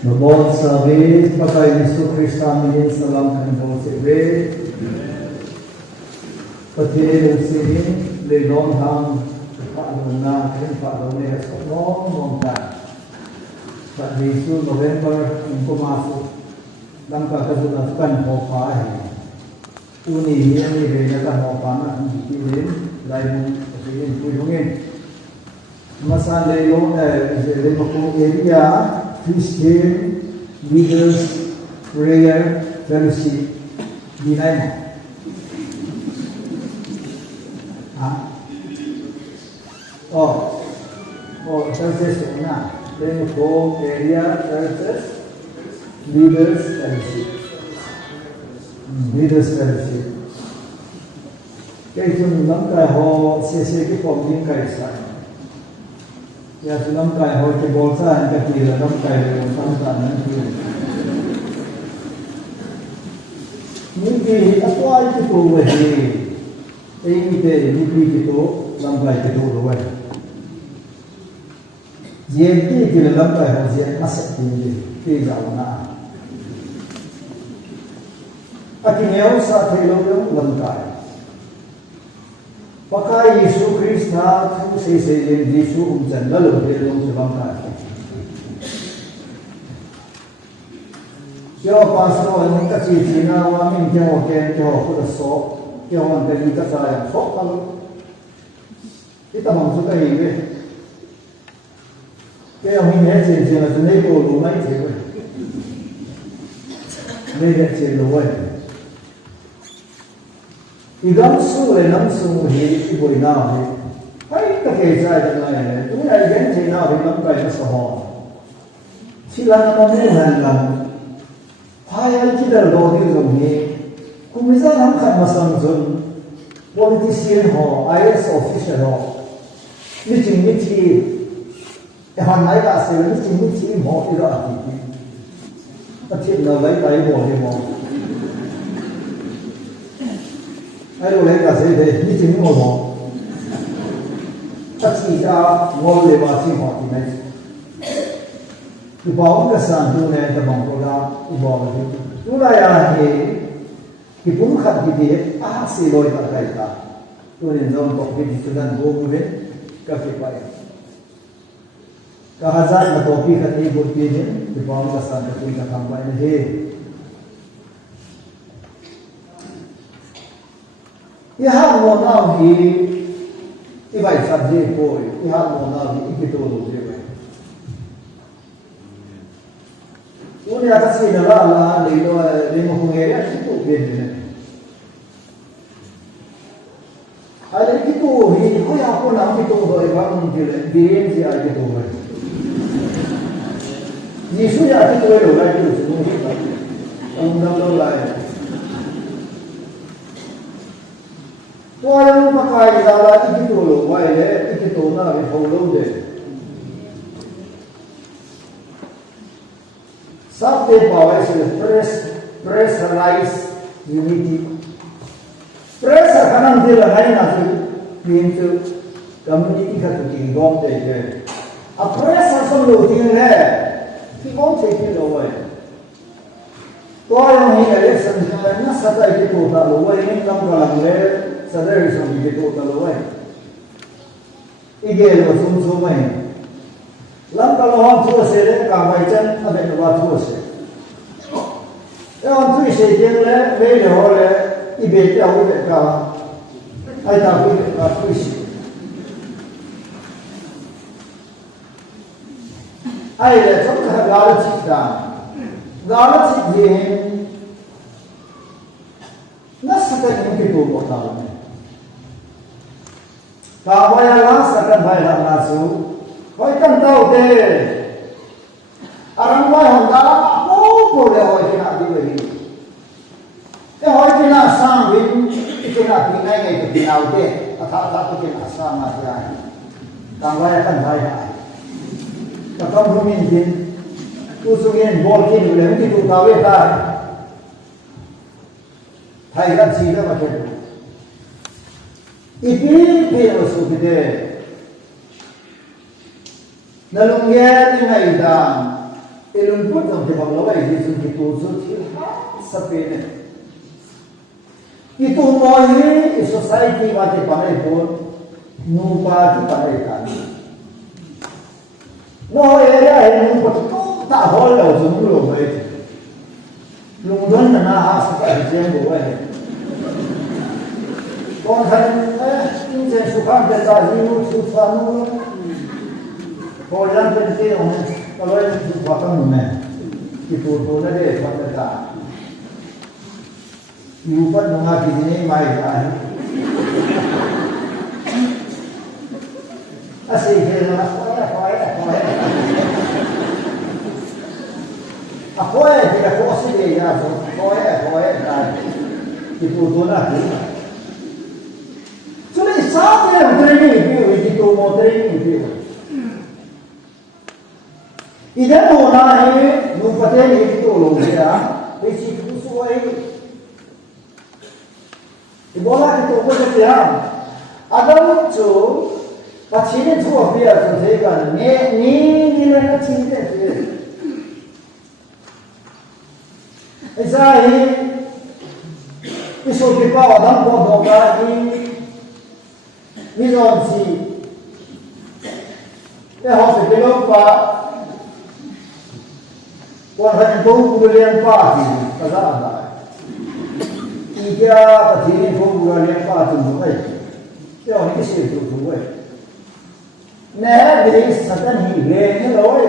Mabon sabi Patay Yesu Kristani salam kanbol sebe Patay sini lelong ham Pakuna krim pakune sokong mongta Pak Yesu November untuk masuk dan kakak hopai uni ini beda hopana dikirim lain dikirim punyungin masa lelong lelong area Christian Leaders Prayer Fellowship di mana? Churches mana? Lelong area churches Leaders Fellowship. Leaders Fellowship. Cái chúng lắm cái họ sẽ cái phòng những cái sai. Ya chúng lắm cái họ cái bộ sai cái gì là lắm cái họ tham gia những cái. Những cái áp quay cái tổ về thì những cái tổ lắm cái tổ rồi. Diện cái lắm cái họ diện asset cái giàu na. Akineo sa thelong lengkai. Pakai Yesus Kristus tu sesen Yesus umjan lalu thelong sebangkai. Jauh pasal ni kecil Cina wami jauh kuda sok jauh antara kita saya sok kalau kita maksud ini. Jauh ini Cina tu ni kalau rumah itu, ni Cina luar. Igam su le nam su hi boi na hi ai ta ke sai da lai ne tu ai gen je na hi nam kai sa ho sila na mo han lam phai al ki dal do di zo ni ku mi za nam khat ma sam zun politician ho IS official ho ni ching ni thi e han nai ka se ni ching ni thi mo i ra ti ta thi na lai lai mo ni mo ai rồi lấy cả thế để đi chứng ngồi bỏ chắc chỉ ra ngồi để mà sinh hoạt thì này thì bảo cái sản thu này thì bằng cô ra thì bảo là chúng ta thì cũng khát cái gì xì lôi cả cái ta tôi nên dòng tổng cái gì đang vô với các cái bài cả hazard là tổ chức cái gì bột tiền thì bảo cái sản thu cái tham bài này Ihan mo na hi ibai sabje poi ihan mo na hi ikito lo je bai unia ta si na la le mo nge ya kitu ge ne ale kitu hi ko ya ko na kitu ho ba mun je le bien ji a kitu bai Yesu ya kitu lo la kitu se mo hi ba ông nam lo la tôi không có ai ra là cái tổ lỗ ngoài đấy cái tổ nào bị hầu lâu đấy sắp đến bảo vệ sự pressurize unity pressure khả năng thế là ngay là sự biến sự community khác của tình gom đấy à pressure xong đầu tiên này thì gom sẽ cái lỗ vậy tôi không nghĩ là để sẵn sàng nó sẽ tại cái tổ nào lỗ vậy nên không có làm đấy sadari som gitu kalau igel wasum sumai lam kalau ham tu sere kamai chan abe wa tu se on tu se jeng le le ho le ibe ta ho le ka ai ta ku ka tu se ai le chok ka ga la chi da ga la chi ye na sa ka ni ke tu ko ta Kalau yang langsung kan baik nak nasu, kau kan tahu deh. Orang kau yang dalam apa boleh kau kena diberi. Kau kena sambin, kena pinai itu pinau deh. Atau kena sama saja. Kalau yang kan baik. Kalau belum ingin, usungin boleh boleh itu tahu tak. Thầy kan sih dah macam. Ipin masuk kita. Nalungyan ni na idam. ilum pun dong kita bawa ini tu kita usul sepene. Itu mau ini society mati pandai pun nupa tu pandai kan. Mau area ini nupa tu tak boleh usung dulu baik. Lungguan nana asal kerja buat. Kon ini suka kerja ini suka nu. Orang kerja orang kalau itu suka mana itu ada kerja. Lupa nunga kini mai kan. Asyik kerana apa dia fokus dia apa kan itu nak. Cuma sahaja yang training itu mau training itu. Idah mana ini lupa training itu loh ya. Besi sesuai. Ibola itu apa saja? Ada tu, pasti tu apa ya? Tu sekarang ni nak cinta tu. Esai, isu kita orang bodoh ni, mizonsi. Harus dilupa. Orang itu boleh pasti, kata apa? Tiga petani bulan yang patut buat, yang ini sih buat. Nah, dari setan hilang ni loh.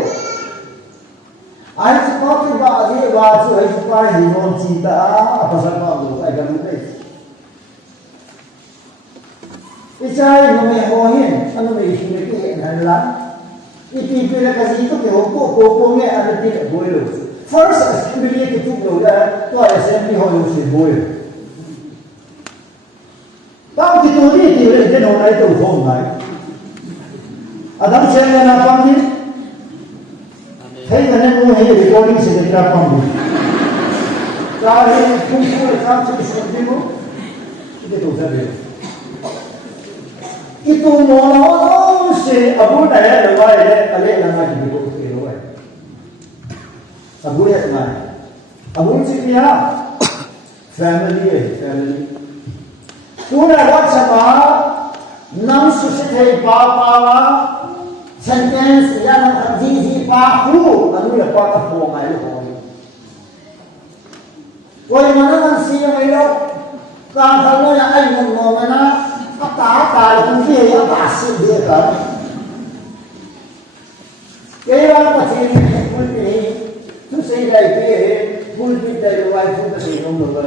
Air seperti baju air seperti hilang cinta apa sahaja tu, agak mudah. Icai memehohin, anu mehisuri ke hanlan. Itu nak kasih itu ke hukum ada tidak boleh. First, assembly itu boleh, tu assembly harus boleh. Tahu kita ni dia nak naik tu phone naik. Adam saya nak panggil. Saya nak mungkin recording sedang panggil. Kalau kumpul sampai seperti itu, itu tu saja. Itu mahu se abu daya lepas ada nama di buku itu. Abu ya mana? Abu ni family. Pura WhatsApp nam susah papa sentence yang di pahu anu ya papa puang ayo. Kau mana nasi yang itu kalau yang ayo mana kata itu dia pasti dia kan. Kaya pasti ini tu saya dah pulpit dari wife tu saya nombor.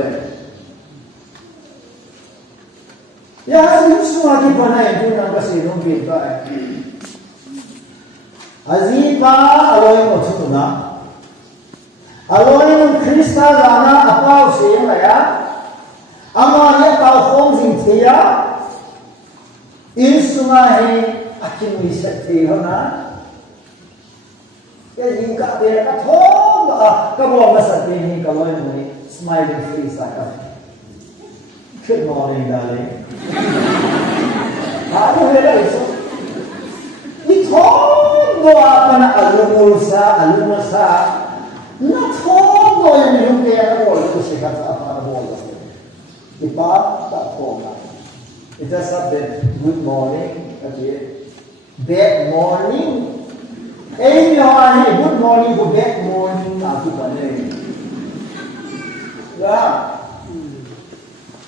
Ya, semua kita panai itu nak kasih nombor baik. Aziba aloy macam mana? Aloy Krista lana apa usia ya? Amalnya tahu fungsi dia. Insuma he akin bisa dia na. Ya jika dia kathong kamu masa ini kalau ini smiling face akan. Good morning, darling. Aku hela itu. Itu doa apa nak alumulsa. Nak doa yang hidup yang boleh tu sekat apa boleh. Ipa tak boleh. Itu sabda good morning, bad morning. Ini orang good morning, bad morning aku pandai. Ya.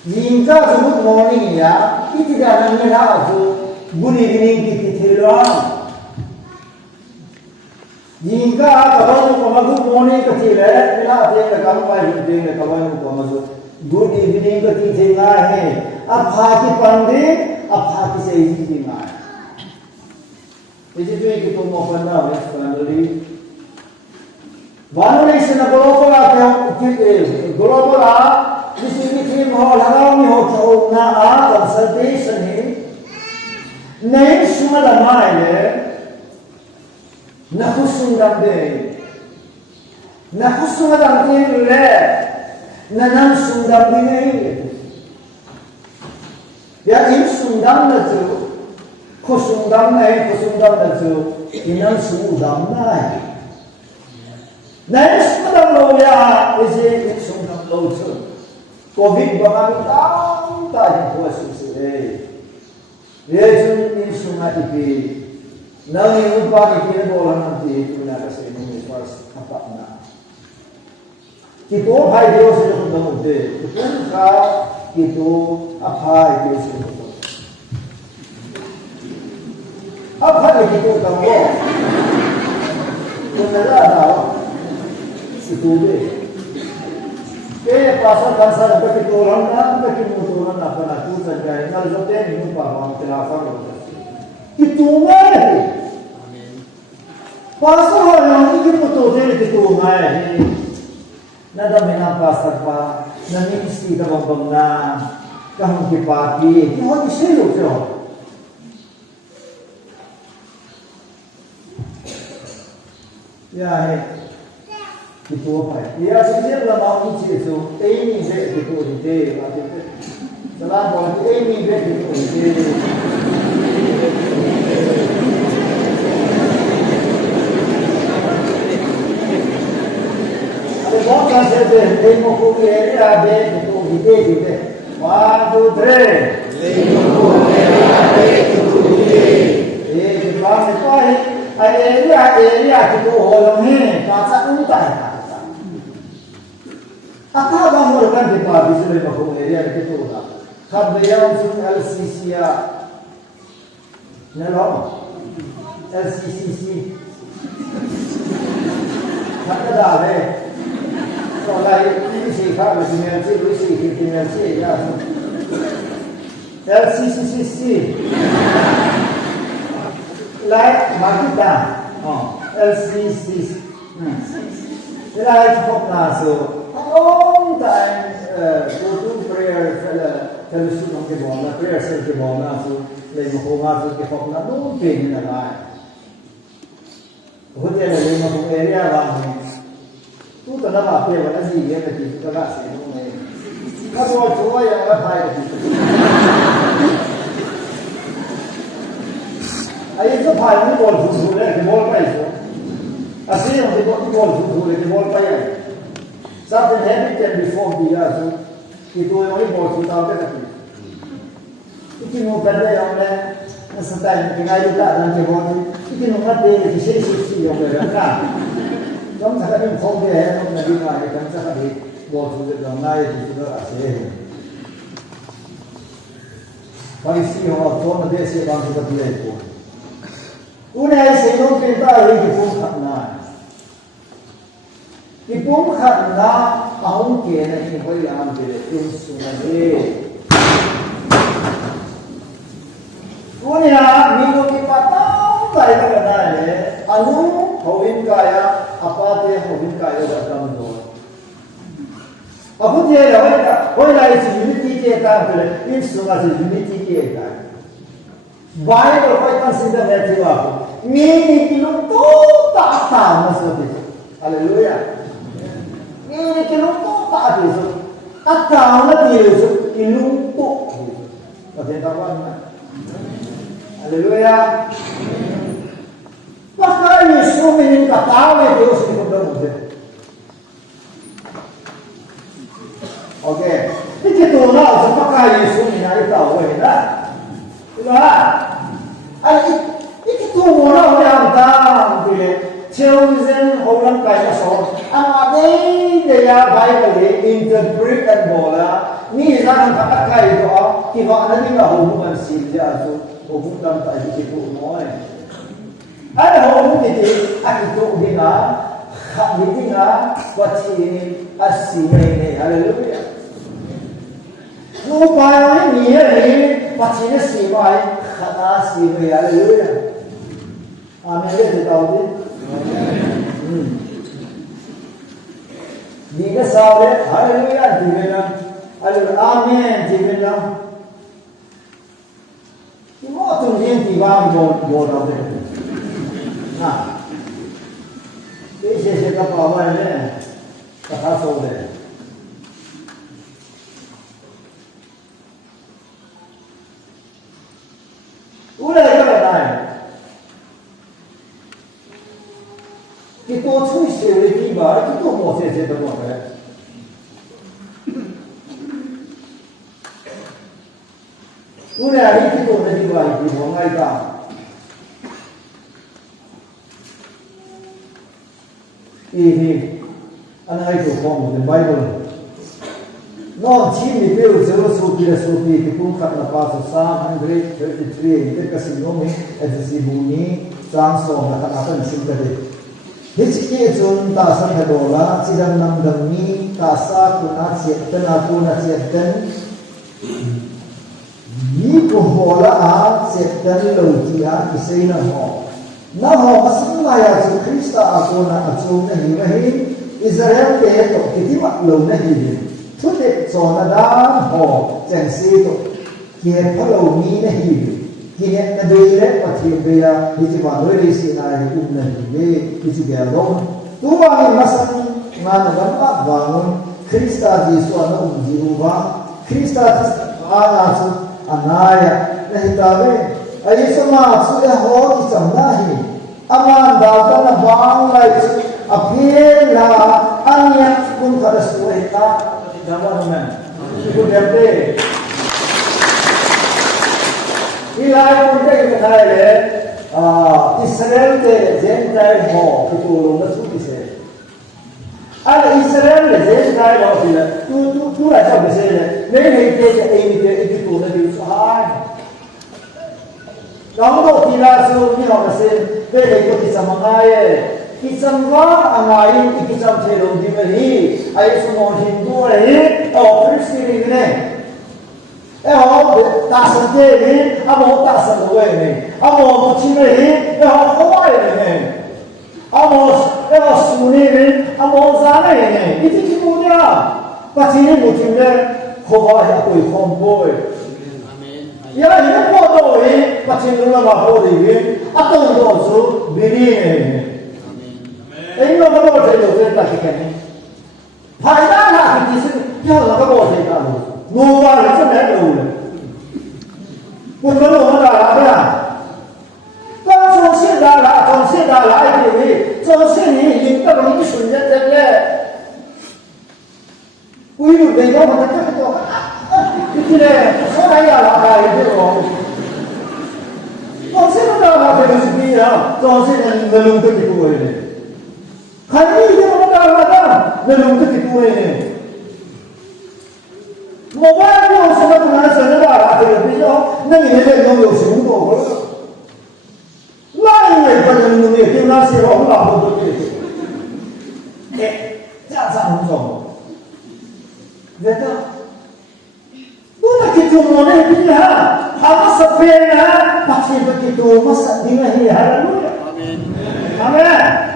Jika good morning ya, itu jangan mengira tu good evening kita terang. Jika kalau good morning kita terang, kita kalau pagi kita kalau good evening kita terang, apa kita pandai, apa kita seizin. Jadi tu kita mau pandai, pandai. Baru ni sana global किसी भी theme हो लगाओ में हो तो ना आ consultation है नहीं सुना लमाए ना खुश सुना दे ना खुश सुना दे ले ना नाम सुना दे नहीं या इन सुना ना तो खुश सुना नहीं खुश सुना ना तो इन नाम सुना नहीं Này số đông lâu ya, cái gì cái số đông lâu chứ, Covid bằng anh tao ta những thứ sự đấy, bây giờ những số này thì, nâng những ba cái kia bộ làm gì, chúng ta sẽ nói về apa na, kita hai điều sẽ không đồng một đề, chúng ta kita apa điều sẽ không đồng, apa điều kita đồng bộ, chúng ta là nào? Itu deh. Pasal pasal apa kita orang nak, kita orang apa nak tu saja. Kalau jodoh ni pun faham terasa. Itu mana? Pasal orang ni kita tu dia itu mana? Nada mena pasal apa? Nani mesti kita bangna, kamu kipati. Ini hanya selu je. Ya ni. Itu apa? Ya sebenarnya lama ini itu, ini itu itu, dalam bahasa ini itu. Ada bahasa saja, lima puluh ada itu. 1, 2, 3. Lima puluh itu. Bahasa apa? Area itu orang ni, bahasa utara. Apa bang orang di Paris itu bahawa area itu lah. Kabiyan sun LCC ya, nelom LCCC. Kata dah le. Soalnya ini sih kalau dimensi itu sih dimensi ya. LCCC. Like Makita, LCC. Like Hopnaso. Long time go to prayer fellowship ng Kibona, prayer sa Kibona, so may makuha sa Kibona, no pain na lang. Kung yan ay mga area lang, tuto na ba, pero wala siya na dito ka kasi, kapwa tuwa yung wapay na dito. Ayun sa pay, may ball full, Kibol pa ito. Kasi yung Kibol full, Kibol pa yan. Something happened there before dia tu, itu yang ni bos kita apa kata? Itu mau kerja yang ni, sesuatu yang kita juga dalam kehidupan, itu mau kerja di sisi yang berbeda. Kamu sekarang ni kau dia, kamu nanti mana? Kamu sekarang ni bos tu yang naik di situ asyik. Paisi orang tu nanti asyik orang tu dia itu. Unai sebelum kita ini pun tak naik. Ipung khatna ahung ke na ini boleh ambil tim sungai. Punya minggu kita tahu tak itu kena ni. Anu hawin kaya apa dia hawin kaya dalam doa. Aku dia dah ada. Boleh lagi unity dia tak boleh. Ini sungai unity dia tak. Baik kalau kita sedang berjumpa aku. Ini kita tu tak tahu maksudnya. Haleluya. Ini keluntuk tak ada itu. Atau lebih itu keluntuk. Macam apa? Haleluya. Maka Yesus minta tahu itu sebutkan mungkin. Oke. Ini kita tahu maka Yesus minta tahu ini. Itulah. Itu orang yang tahu dia. Chosen orang kaya so, ada dia Bible interpret dan bola. Ni jangan kata kaya itu, kita nanti lah hubungan sihir tu, hubungan tak itu semua. Ada hubungan itu, itu dengan hak dengan wajib ini asing ini, haleluya. Lupa ni wajibnya siapa? Kata siapa, haleluya. Amin kita tahu ni. Jika sahaja, haleluya, jika amin, jika semua tu yang tiba boleh ada. Nah, ini siapa apa ni? Kata sahaja. Ulah kita kita cuci lagi ba ki to mo se to mo re tu ne ari ki to ne di ba ki mo ngai ta ini anai to mo the Bible no chi mi peu zero so ki pun khat na pa so Psalm 133 te ka sin no mi as si buni sang so na ta ta sin ka de hich ke chun ta san ha do la chi dam nam dam ni ta sa ku na che ta na ku na che ten ni ko ho la a che ten lo ti a ki sei na ho na ho ma san la ya chu Krista a ko na a chu na hi ma hi Israel ke to ki ti ma lo na hiทุกเด็กสอนดามหอแจงซีตุเกียรพระเรามีนะฮีกินเนี่ยดูเล็กปัจจุบันที่จะมาด้วยสิ่งอะไรอุ้มนั่นนี่ที่จะเกี่ยวกับตัวบางมาสักงานวันปัจจุบันคริสต์ที่สอนอุ้มจีรุบะคริสต์ที่อาณาสุอันนายนะฮิตาเวไอ้สมาสุเอหอที่จำได้อามันดาวกันบางไลฟ์อภิเษกอันนี้คุณขรัสตัวเองZaman itu jadi. Ilai kita itu ada Israel ke Gentile ho itu orang suci se. Ada Israel ke Gentile ho sila. Tu aja besar. Mereka itu tu nanti usaha. Kamu tu tidak suruh ni orang besar. Mereka itu bisa mengajar. Kisah angai kisah celong di mana? Ayat semua Hindu ni, Kristian ni. Tak senjata ni, amo tak senjata ni. Amo Muslim ni, Hawaii ni. Amo Sunni ni, amo Zana ni. Itu semua dia. Pasti ni Muslim ni, Hawaii aku ikhomboy. Ya, ini foto ni, pasti ni nama foto ni. Atau dosu biri ni. Ini orang bawa saya tu tak kena. Pada nak kita dia orang bawa saya tu. Luar itu nak dulu. Bukan orang dah ada. Kalau saya dah lah ini, saya ni kita bagi sunjat saja. Uibu bengkok macam tu. Kita saya lah itu. Kalau saya dah lah berusaha, saya belum tentu ini. Kali ini orang ada belum begitu ini. Mobile ni orang semua punya senjata ada video, nanti mereka yang semua tu. Lain yang pada dunia kita nasi orang lah begitu. Jangan macam. Betul. Bukan kita mana dia, hanya sepena pasti begitu masa dengan dia. Haleluya. Amin. Amin.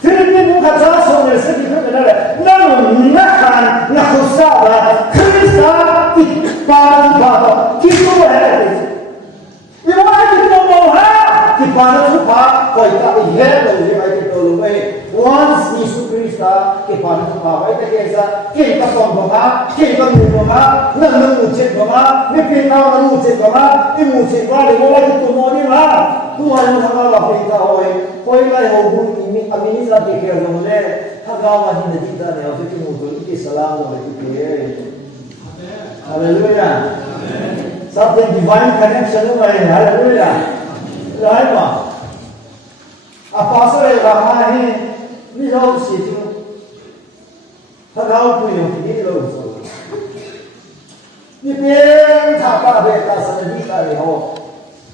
Jadi bukan salah seorang sedih kebenaran. Namun nakkan nak usaha Krista ibadah kita berada. Ibadah kita mohon ibadah supaya kita ingat bahwa kita lupa. Once Yesus Krista ibadah supaya kita kita sambungkan, kita mengumpulkan, mengucap bahwa, mengenal mengucap bahwa, mengucap bahwa kita mohon lah. Tuhan yang mengalah kita Koi lai hogun ini saat dikira zamane hagawa di kita ni waktu itu muncul ini salam oleh kita. Haleluya. Something divine connection dengan haleluya. Lain apa sore ramai ni jauh situ hagawa punya ini jauh. Ni pun tak apa tak sedih kali ho.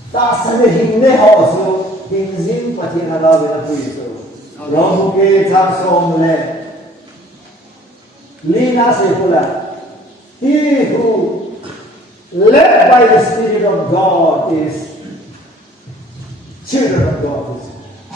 Tak sedih ni ho so. Hinzim pati halaw na puiso. Romu ke taksom le. Lina se pula. He who led by the Spirit of God is children of God.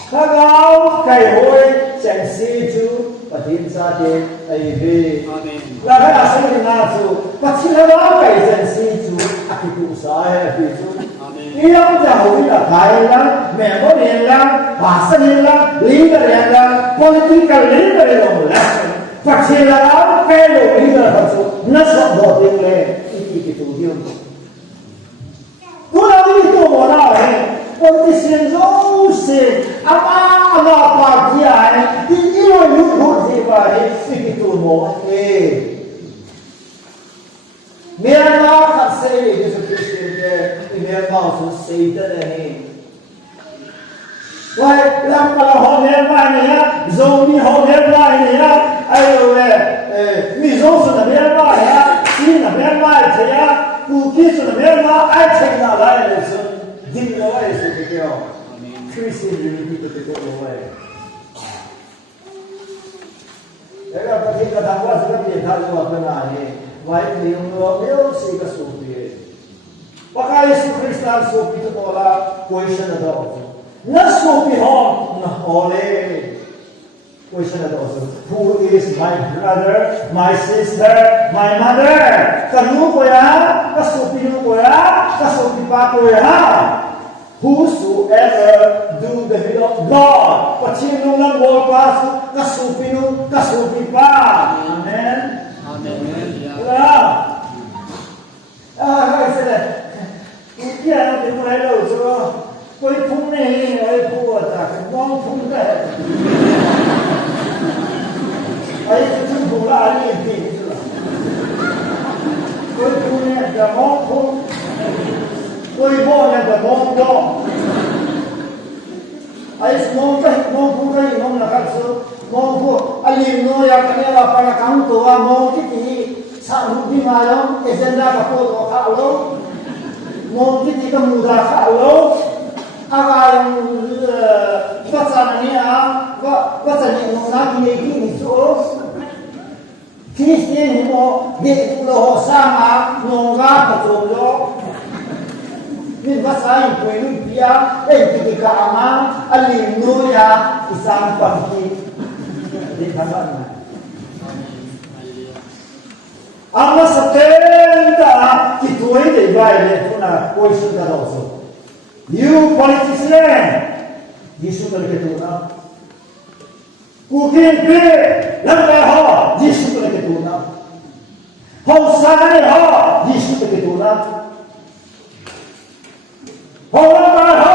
Kagaw kay hoy chen si ju patin sa te ay be. Amen. Lahat asan na so. Pati halaw kay chen si ju akitu sa ay akitu. Iyang jauh kita kailan, memori lang, bahasa lang, leader lang, political leader lang lah. Persilakan kalau leader harus nasab botin le, itu dia. Kuna itu mana politician jauh se, apa parti ay, ini more Myanmar can say it is a Christian there. Myanmar also say that Why, Lampa Home Mania, Zombie Home Mania, I know Mizos of the Myanmar, Seen the Myanmar, who kiss the Myanmar, I take that line, didn't know why it's the girl. Christian unity to go away. There are particular numbers that we have to apply. Why do you know? See the Sophie. What are you Christian Sophie to all our question at all? Not Sophie home, no, only question at all. Who is my brother, my sister, my mother? Kanu koya, Sophie no koya, Sophie pa koya. Whosoever do the will of God, pachinong lang bol pasu, kasupi pa. Amen. Amen. Cái xe này, cái kia nó thì không lấy đâu cho quay phun này, quay phun à, cái mong phun này, ấy cái phun phun là anh nhìn gì chứ là, quay phun này là mong phun, quay bo này là mong bo, ấy mong phun cái mong là cái số, mong phun, anh nhìn nó yang cái này là phải là cắm tổ à, mong cái gì Saudi malam agenda kapol kalau mungkin kita mudah kalau akan pasangannya pasangan nak ini so Kristen mo di pulau sama nongga patulog ni pasang pwede dia kita ama alino ya isang pagi di mana Ama setenta kituai de baile tuna koisu da roso. You politician, Yesu kali ketuna. Kukin pe, lampa ho, Yesu kali ketuna. Hausane ho, Yesu kali ketuna. Lampa ho,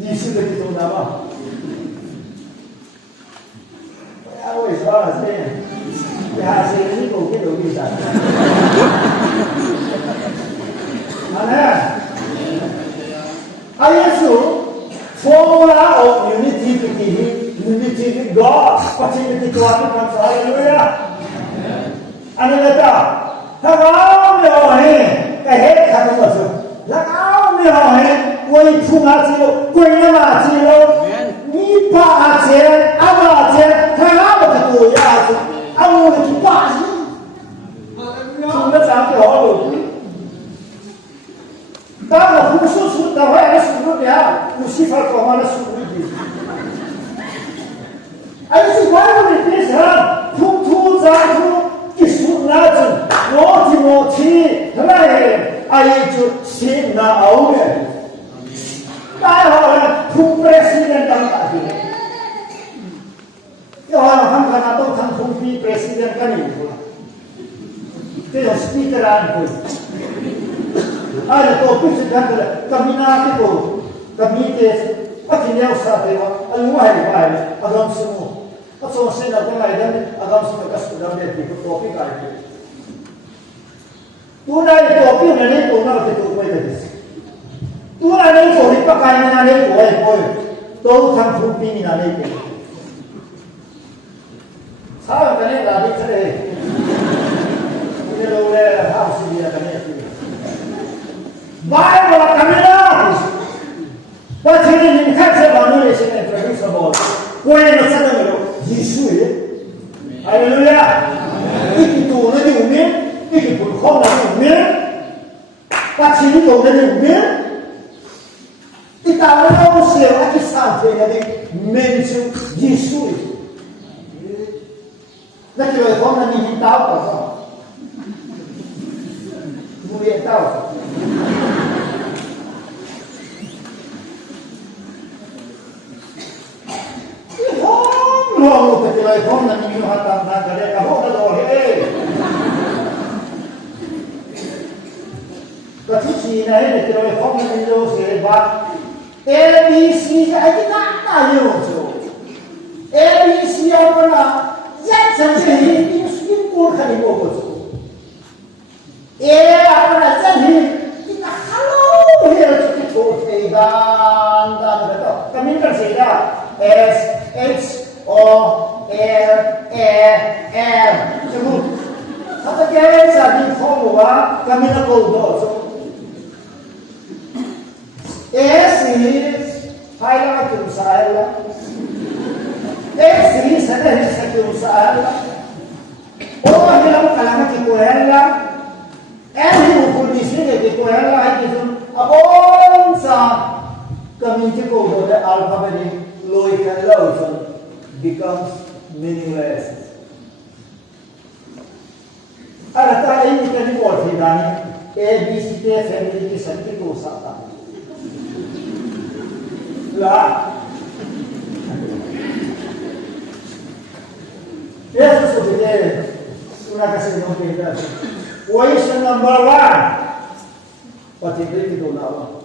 Yesu kali ketuna ba. Always man. Ya, saya ini kok kita bisa. Mana? Yesu formula of unity with God. Pasti itu Tuhan kan haleluya. Anda kata, kalau mewah kayak kata masuk. Kalau mewah, kau cuma cilo, kau nama cilo, ni pak aja, apa aja, kalau betul ya. Ông là chúng ta chúng ta dám thì họ đổi ta là không xuất ta phải là xuất nước nhà cũng chỉ phải có mà là xuất nước gì anh chỉ phải là để thế sao thu thu ra thu cái xuất na chứ nó thì thế này ai cho xin na áo này ta là thu president tăng cả gì orang ham kana to tham khumpi president kani pula te speaker an pun ada to president kamina ke ko kamite akinya usa te wa alwa hai bai agam sumo atso sena ko lai dan agam sumo kas ko dam de ko topic ai ke tu na topic na ne to na te to mai de tu na ne ko ri pa kai na ne ko ai ko to tham khumpi ni na ne ke Sao cái này là đi chơi đây? Cái đâu đây là học sinh gì cái này? Bài là cái này đó. Và khi mình khai sẽ bảo người sẽ phải biết sao bảo. Quên nó sẽ được rồi. Giêsu ấy. Hallelujah. Cái tù nó dùng miếng, cái bụi không nó dùng miếng. Và chỉ tù nó dùng miếng. Cái tao nó đâu xìu cái sao thế là đi men chịu Giêsu ấy. Nó kêu là con là nhìn tao cả sao? Mua điện tao. Cái hông luôn cái kêu là con là nhìn hạt tạm tạm cái này cả hông nó rồi ấy. Cái chút gì này để kêu là con là nhìn đâu sẽ bắt. ABC cái gì đó nhiều rồi. ABC apa lah? Yes, chẳng gì những suy cô khá đi bộ của chú apa nak jadi kita halau dia cuci cuci dan betul. Kami kan sehingga S H O L E M sebut. Satu kali saya di formula kami nak buat so. S is highlight tu saya. S is saya tu saya. Oh, kita kalangan kita Any condition that you have like this, upon some coming to go the alphabet low and low becomes meaningless. Ada tak ini kan buat hidup A B C D F G H sampai ke sana. Lah, ya sesuatu sudah kasih nombor kita. Question number 1. Patente itu nama.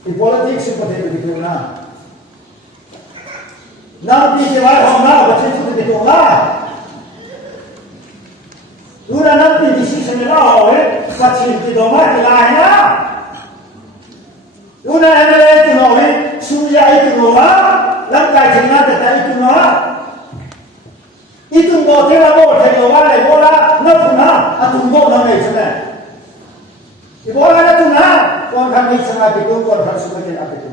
Di politik seperti itu na. Nanti jawab hamba patente itu na. Dura nanti decision na patente itu na lainnya. Dura itu na suya itu na. Langkah jenah tetap itu na. Itu nggak terlalu terlalu bola nafuna atau nggak namanya sana. Di bola nafuna, kau kami sangat itu, kau harus sebagai apa itu.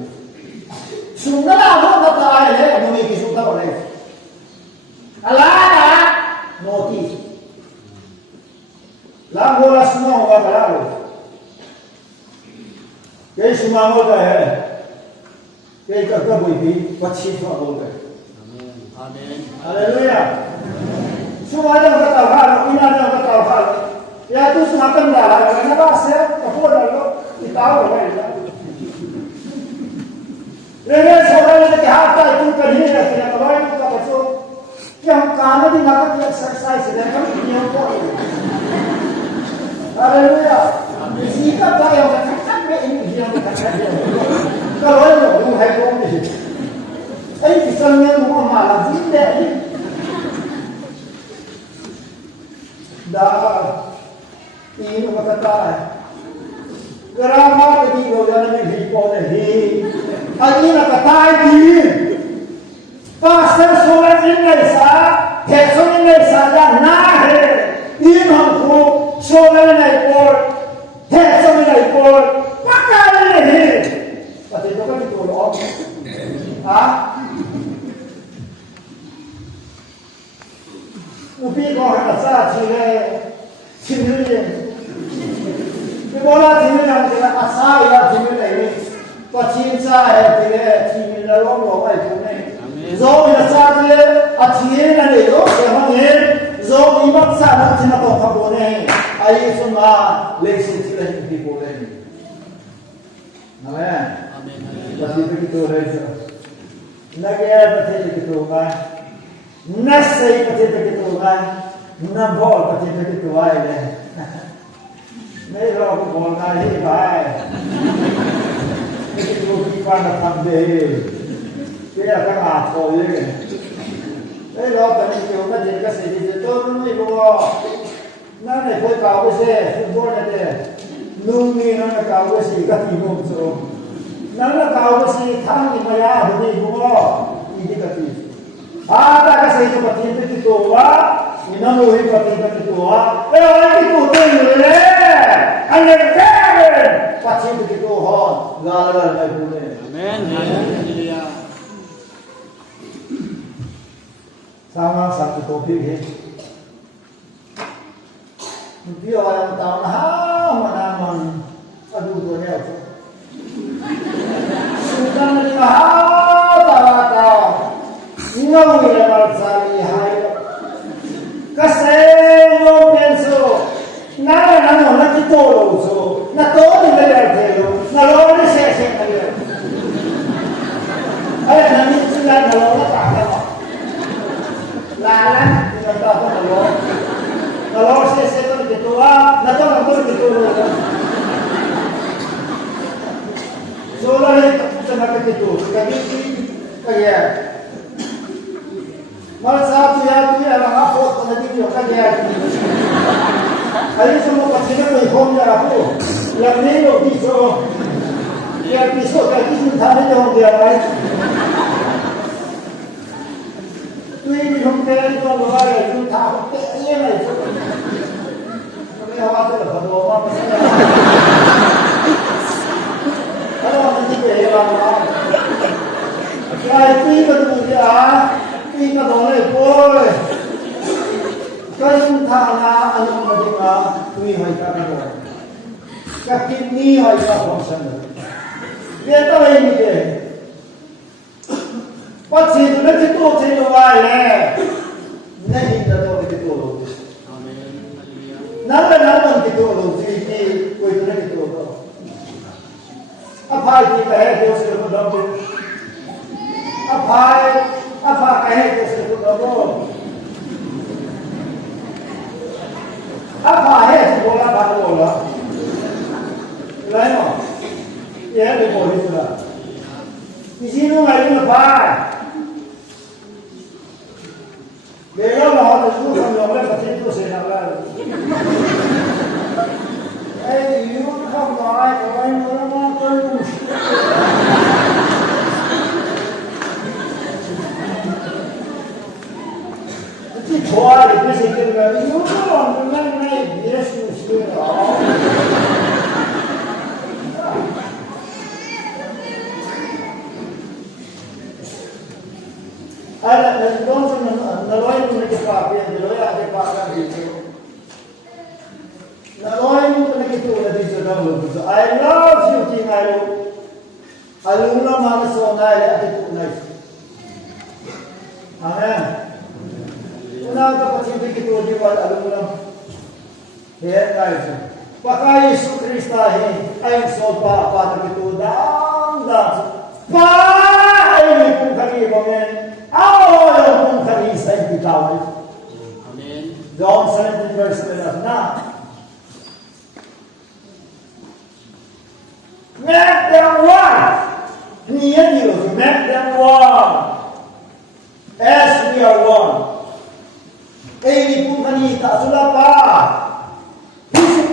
Sunnah apa kata ayah, kami kisah boleh. Allah notis. Lah bola semua orang berlalu. Jadi semua orang ada. Jadi kakak boleh pasti semua boleh. Amin. Haleluya. Semua ada kata hal, ini ada kata hal. Ya itu semua kendala. Kenapa saya apa lalu kita tahu kan? Dengan soalan yang harta itu kadang-kadang kita kalau itu kita so yang kamu di mana exercise dan kamu yang kau. Haleluya. Jika kau yang katakan ini yang katakan. Kalau itu hai kau ni. Misalnya mau malah tidak ini. Dah ini kata kerana ini orang yang hidup ini, ini kata ini. Pasal soal ini sah, heson ini saja nah. Ini हमको soal ini pun, heson ini pun, pakar ini. Pasti itu kan itu loh. Upi kau hendak sah ciri bola ciri yang kita asal ya ciri ini, pacinta ya ciri lorong itu nih. Zau yang sah ciri nanti itu yang ini zau imak sah nanti nak kau kabone, ayi semua leksi ciri ini boleh. Amin. Pasti begitu saja. Negara pasti begitu kan. Nasai pasti begitu kan. Nabol pasti begitu aja. Mấy lo cũng còn ai hết phải. Cái đồ đi qua là thằng đề. Cái là các bà thôi đấy. Đấy lo tận chiều nó thì cái gì thì tôi nó mới lo. Nó này phơi cào cái xe, không có này nè. Nung đi nó là cào cái gì cái gì không số. Nó là cào cái gì thằng thì mày à thì không có. Ini cái gì. Ada cái gì mà tiền cái đồ quá. Ina mo hi patinda kito ha. Pero ay kito tele. Ang nagsabi. Patinda kito ha. Lalagal na huli. Amen. Hallelujah. Sama satu topik ni. Hindi orang tahu nah manaman. Aduh dunia tu. Sudah ni tahu. Ingat ni lepas sari hai. Kasi yo pienso nada na kitolo so na todo le altero na lo ne se ale ay na ni sila na lo ta la ni ta ko na lo se to de to na to na ko de to so la ni ta na ke to ka ni kaya Marsa tuya lang ako na dito ka kaya. Ay mo kasi na ko home ya ako. Lang nilo dito. Ya piso ka dito thane ho gaya right. Tuwi ni home kaya ko lugar ko tha ko ye na ito. Kami hawa to ba do ma kasi. Ano ang hindi ko era ma. Kaya tuwi ko dia Tuy ka doon ay boy. Kayong tanga anong madinga tuy hay ka doon. Kakini hay ka function. Kaya tayo hindi. Pati ito na dito sa ilo ay nahin na to dito. Amen. Naman dito lo si ko ito na dito. Apay kita hai Diyos ko daw. Apa kaya Diyos ito daw? Apa kaya bola ba bola? Lain mo? Yan ang bola ito na. Sino ngayon na ba? Kaya lahat ng susunod ng mga patito sa inalala. Ay, yun ka ba? Kaway mo naman kayo. 좋아를 그래서 이렇게 이거는 맨날 예수 싫어. Ada entonces naloy mo na kapapi, naloy ate para dito. Naloy mo na kito na dito na mo. I love you king ayo. Aluna mga sonay ate tunay. Amen. Una kapatid kita di wal alumnam. Here guys. Paka Yesus Kristus ay sopa pada kita dang. Pa ay pun kami bangen. Ay pun kami sa kita. Amen. John 17 verse 11 na. Make them one. Niyan yun. Make them one. As we are one. Eh, pun kami tak sudah pa.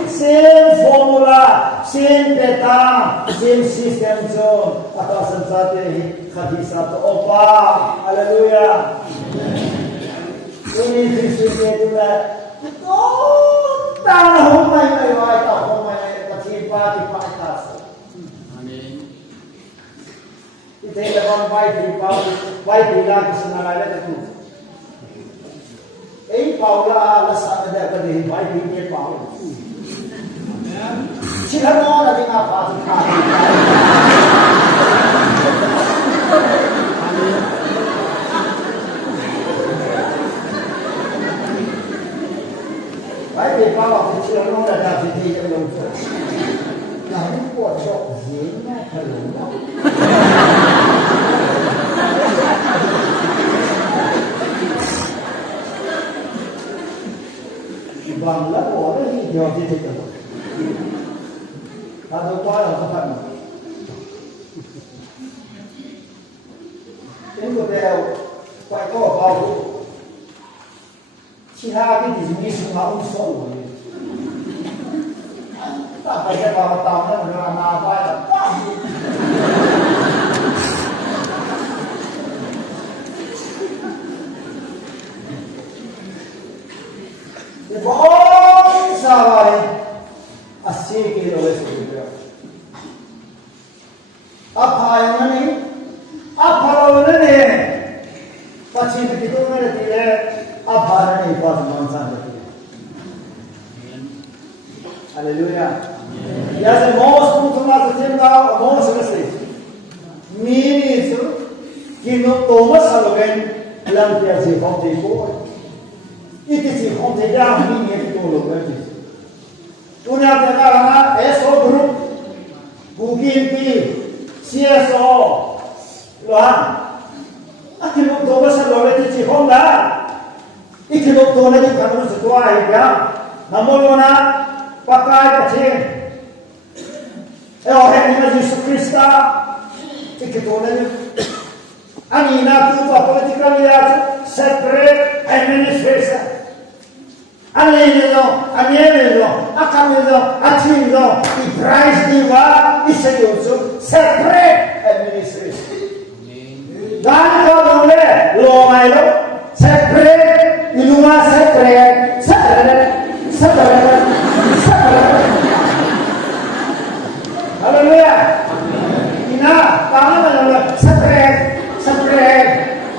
Same formula, same peta, same system so atau sensate hadisat opa. Haleluya. Ini Kristus itu lah. Oh, tanah humai mai wai tak humai patipa di patas. Amin. Kita lepas baik lagi senang tu. Ei Paula lasa ada pada baik ini Paula. Sila mo na din apa? Baik Paula sila mo na dapat dia belum. Nah, buat job zina kalau. Bangla boleh ni dia jadi tu. Ada kuala tempat ni. Ini dia kuai kau bau. Cina ni di sini semua unsur. Tak payah bawa tahu nak apa ya. बहुत सारे अस्सी kilo वैसे अब खाएंगे नहीं अब फलों ने पच्चीस किलो में रहती है अब भार नहीं पास मानसान रहती है हालेलुया जैसे मौस पुत्रा से चिंता मौस वैसे मीनी सु किनो तोमस हलोगेन लंबिया से होते को Itu sih konten yang ini itu loh berarti. Punya sekarang SO group, Google P, CSO, lohan. Akhirnya dua belas loh berarti sih Honda. Ikhlas dua lagi kamu setua ya. Namun mana pakai kecil. Orang ini Yesus Kristus. Ikhlas dua lagi. Ani nak tu apa politik dia separate administration. Anello, Acamillo, Atillo, the price giver is a separate administration. Dan Kabule, Law Milo, separate, Iluma separate, separate. Hallelujah. Ina, kami separate.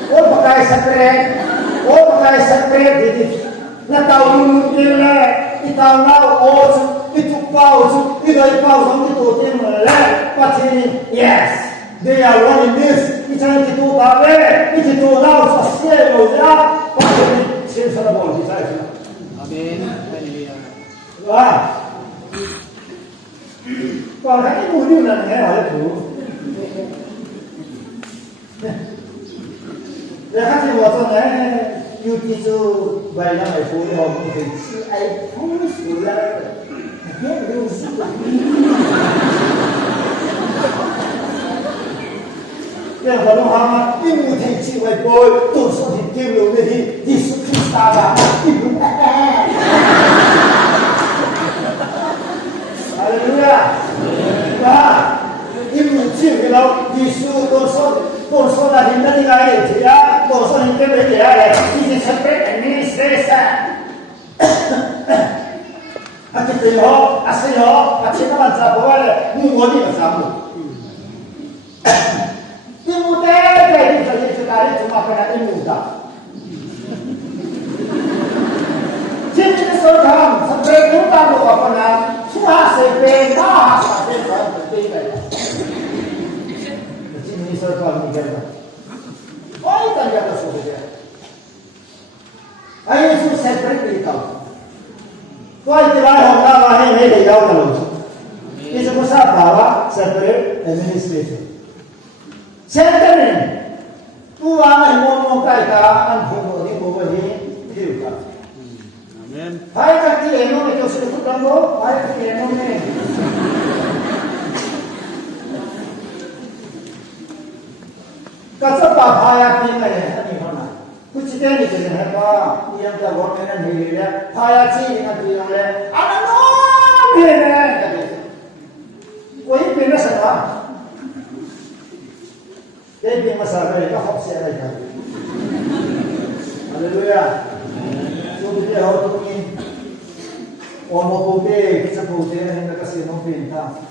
Oh, pakai separate. Jadi, Natal nila, itaw na os, ito pause, ito pause, ito tinula. Pati, yes, they are one in this. Ito tabe, ito now sa cielo ya. Pati, sinsa na mo, isa. Amen. Hallelujah. Wah. Kalau ini mudi nak ada tu. Lihat si waktu ni, YouTube tu banyak ai phone orang mungkin si iPhone sudah, dia belum sudah. Yang kalau hama ini mungkin si iPhone tu sudah dibeli ni di Sukista ibu. Haleluya. Nah, ibu cik kalau Yesus dosa dah hinda tinggal dia, dosa hinda dia, ini separate administration. Aku tahu, asal aku nak macam apa ni, mudi macam tu. Ibu jadi sekali cuma kena ibu dah. Jadi seorang separate kita apa nak? Suha sepen, dah sepen betul. Jadi serta ni kerja. Oh, tak ada sesuatu dia. Ayo su separate kita. Kau itu orang ni ni jauh kalau. Ini semua bawa separate administration. Separate. Tu orang mau kaya anjung ni bawa ni hidup. Hai kaki eno ni kau sudah tahu lo, hai kaki eno ni. Kata bahaya ni ni mana? Kucing ni jadi apa? Yang dah buat mana ni dia? Bahaya sih dengan dia ni. Anak ni ni. Kau ini bina sana. Dia bina masalah ni, kau hok siapa lagi? Haleluya. Dia auto ni, orang mau pergi kita pergi hendak kasih nombor tak,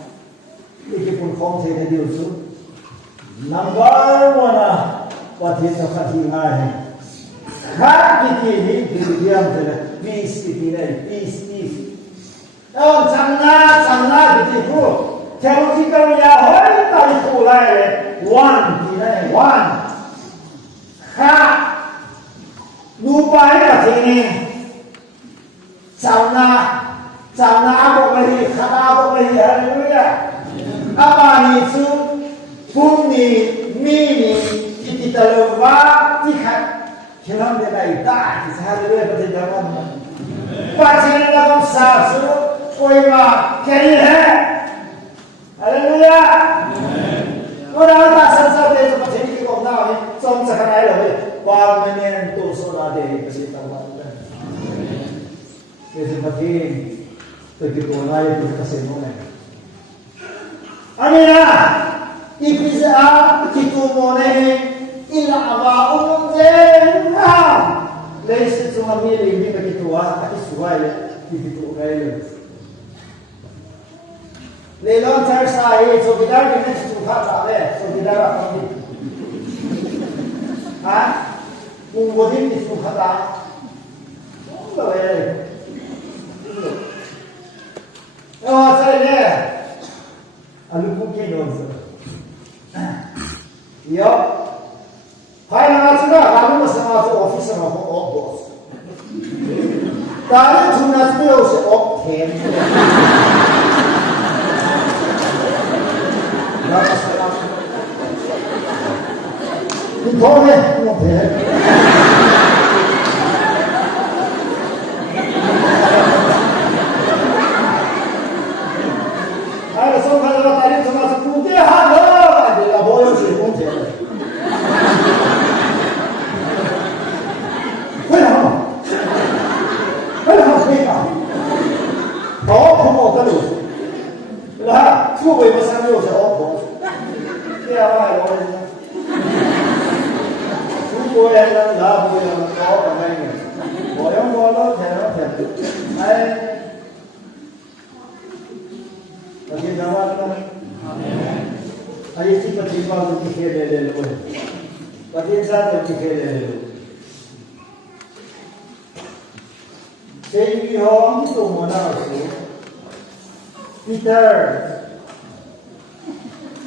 ini pun konten dia tu. Number one, wajib nak tinggal. Hak kita ni dia macam peace kita ni, peace. Oh, sangat begitu. Kalau kita ya, hari tadi mulai one kita ni one. Hak lupa ini. Sana abok lagi, kata abok lagi, haleluya. Apa itu? Bumi, mini, kita lupa, tikat, kilam dia lagi, tak, haleluya pada zaman. Pasien dalam sasu, koima, kaya, haleluya. Orang tak sensor dia seperti ini kau tahu ni, som sekarang ada, bang menyentuh solat dia bersih tahu. Seperti begitu orang itu kasih mana? Amina, ibisa kita mana? Ila awak umum jenah. Lepas cuma milih ini begitu tapi suai begitu gaya. Lelang tersai, so kita ini suka tak so kita apa ni? Mungkin itu suka tak? Enggak boleh. Oh, saya alu mungkin dong. Ya, hai nak cakap, kamu mesti masuk office sama bos. Kalau cuma tu okay. Ni boleh, boleh. boy and love boy and all the man. Boy and boy, Tapi nawat kan, ayat kita tiba tu dikira dulu. Tapi sahaja dikira dulu. Jadi orang itu mana tu? Peter,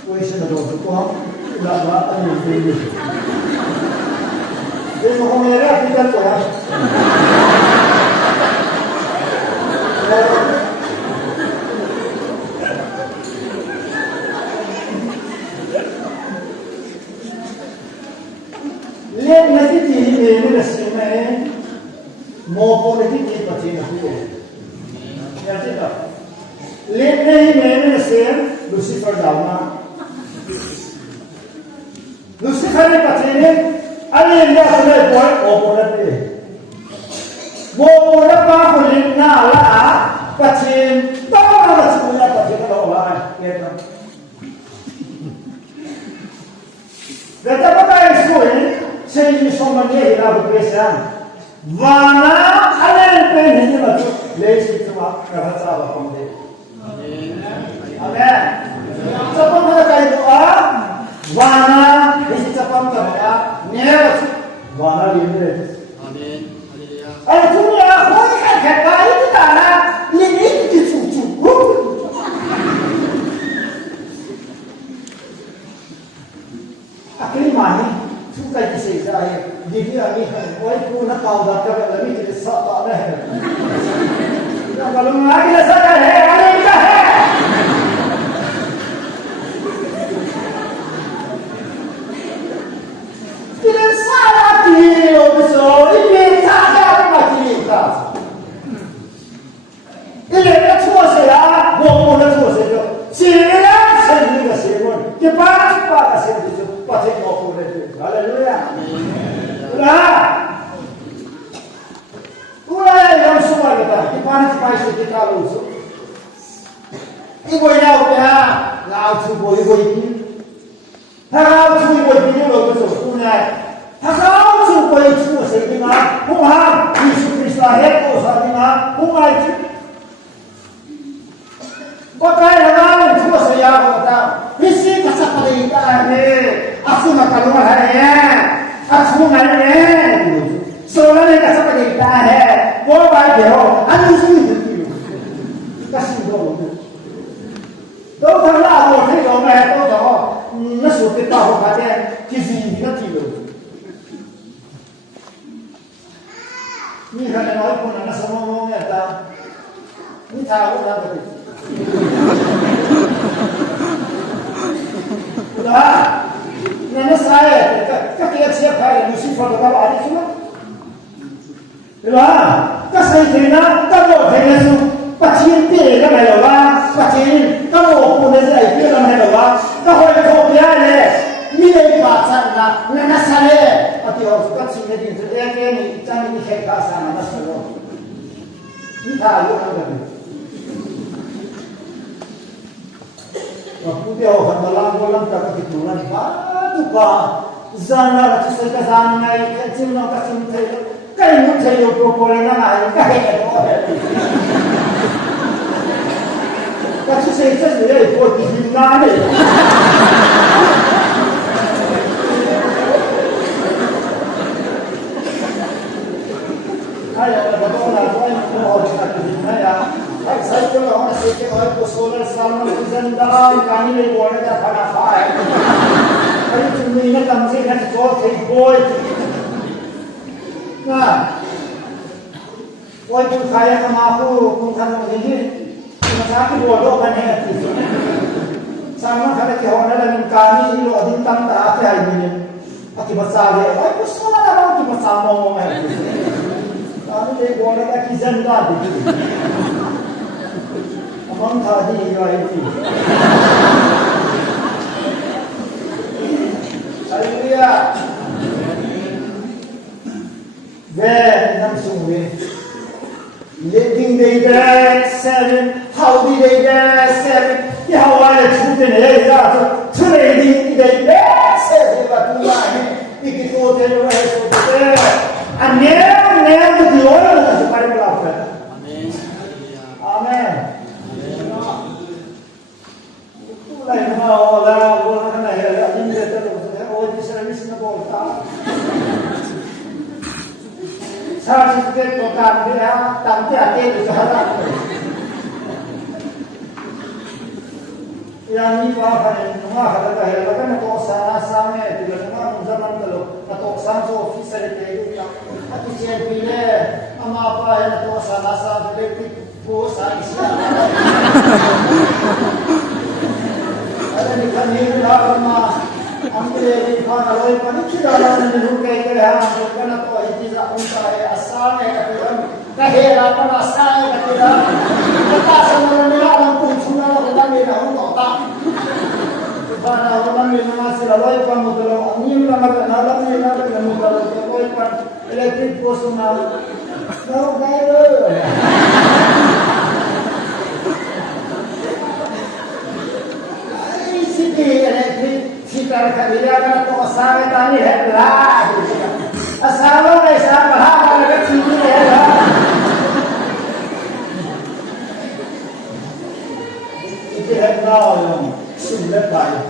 question tu tu ham, lama ani ini. Jadi orang mereka Peter tu ya. Lihat nanti ini nasi mana, mau nanti ini pasti nanti. Ya tidak. Lihat ini nasi Lucifer dalam. Lucifer ni pasti ni, ada yang dah sudah buat mau nanti. Mau nanti apa boleh nala pasti, tahu nala semuanya pasti kalau orang lihat. Betapa kaya semua Saya soman dia hilang berkesan. Mana ada yang pengen ini macam lesi cuma kerana sahabat pemde. Amen. Siapa mana kaya doa? Mana lesi siapa mana? Niat. Mana lihat. Amen. Ayo cuma aku kan kaya itu tanah ini dicuci. Akhirnya mana? Suka kisah saya, jadi kami orang pun nak tahu dah kerana lagi jadi satu ada. Kalau lagi dah saya ada kita ada. Tidak salah dia, betul. Ini sahaja macam kita. Ini nak semua saya, bukan nak semua saya. Siapa saya juga siapa. Cepat saya itu pasti mau pulih. Haleluya. Ulah yang semua kita, di mana supaya kita lulus. Ibu yang udah laut ibu ini, laut ibu ini loh betul. Ulah, laut ibu itu sehingga Tuhan Yesus Kristus itu sehingga Tuhan itu. Kota yang semua saya kata, isi kasar pada kita ini, aku nak keluar hari ini. Aku ngane, soalnya kasih pada kita mau bayar, anu sih itu, kasih dulu. Tahu tak lah, aku hari orang yang tahu tak, nasi kita tahu kata, kisi kita tidur. Ni kan orang pun nak semua orang yang tahu, ni tahu lah betul. Sudah. Nana saya, kakek siapa yang Lucifer kalau ada semua. Itulah, kasih cerita, kamu cerita tu, pacin tiada kan ada lah, pacin, kamu pun ada itu kan ada lah, kamu itu dia le, nilai pasar lah, nana saya, tapi orang suka cerita itu, dia ni, jangan ni kerja sama nana saya. Ini tahu apa tu? Waktu dia orang dalam tak keturunan apa zana tu saya zana ni kecil nak kasih saya kai mu saya boleh nak kai kasih saya sendiri buat di mana ni ayah betul lah tuan mau kita di mana ya saya kalau orang sekitar orang posolan sama zendang kami ni boleh dah pada file. Kalau cuma ini kamsi kan jauh dari boy. Nah, boy pun kaya sama aku pun kan begini. Masih bodoh kan ya. Sama kalau kita dalam kami ini loh di tanda apa ini. Akibat saya, boy posolan orang cuma sama orang. Kami ni boleh dah kizendang begini. Among tadi itu. Haleluya. There langsung we. Living day there seven, how did they there seven? Ya awalnya cuti ni ya tu, trading day there seven batu ni. Ikut so te lo so te anel di ora si pare la Amen. amen tu la no la buona kana era in te lo oggi service na volta sa si te to cambia tante a te di sahara yang ni bahagian rumah kata kaya kan to sana sana di rumah zaman dulu atau sanso officer itu atau CPD ama apa ya to sana sana di pos asia ada di kan ni lama ambil di mana loi pani tidak ada di rumah kaya kan to itu unta asal ya kaya apa asal kaya kita semua ni orang pun semua orang ni orang tak Bana orang ni masih lawai pan mutalo ni orang nak ni nak mutalo lawai pan elektrik posna kau gaya isi elektrik sikar kalian kan to asal tani helah asal ni asal bahar ada sini helah itu helah sudah baik,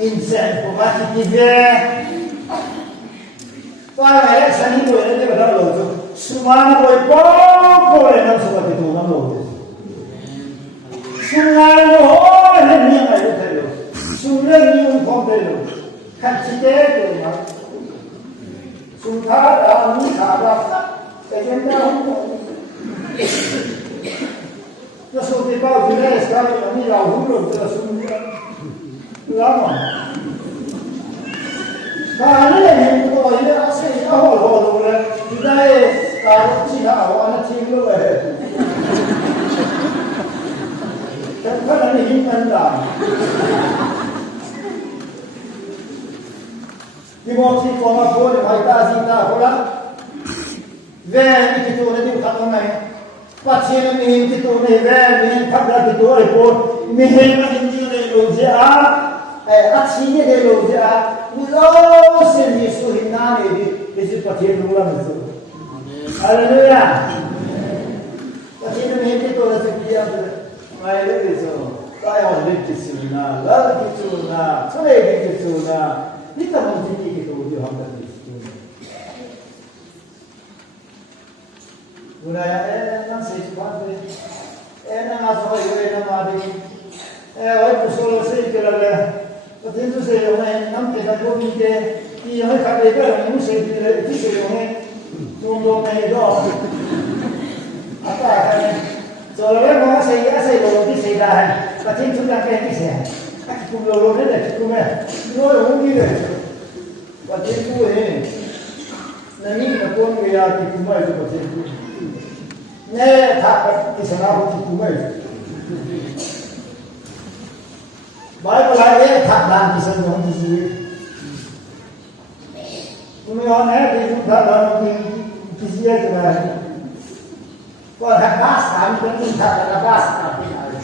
insan pemati kita. Kalau ada seni boleh dia berlalu tu, semua boleh nak sebab itu nak boleh. Semua boleh ni yang ada tu, semua ni yang komplit. Kan kita tu nak, semua ada ni ada, agenda untuk. Nasıl bir bazı reisler yani yavrum da sunmuyor. Lama. Kane bu oyunu asıl oldu böyle. Güzel karşı ya ona çiğlo ver. Kadar ne himanda. Dimoti koma böyle hayta zita falan. Ve iki tane de katlanmayın. Pasien ni kita ni ni pada kita ekor ni ni ni aksinya de loja ni lo sendiri suhina ni di pasien ulang itu. Haleluya. Pasien ni kita orang sekian mai le itu. Saya orang kisuna, lalu kisuna, sudah kisuna. Kita mesti kita uji hamdan itu. Guna nang sesuatu, nang asal itu nang ada. Wajib solo sejalan. Betul tu saya orang nam kita kau mungkin ini orang kata kita orang mesti itu saya orang tunggu mereka. Apa kan? Soalnya orang saya lolo di saya dah. Betul tu kan kita saya. Aku lolo ni dah cukup lah. Lolo mungkin dah. Betul tu Nani kau ni ya cukup lah itu betul tu. Ne tak di sana pun cukup lah. Baik lagi tak dan bisa dong di sini. Kemudian di tempat dalam di sini juga. Kalau pas kami penting tak ada pas tapi ada.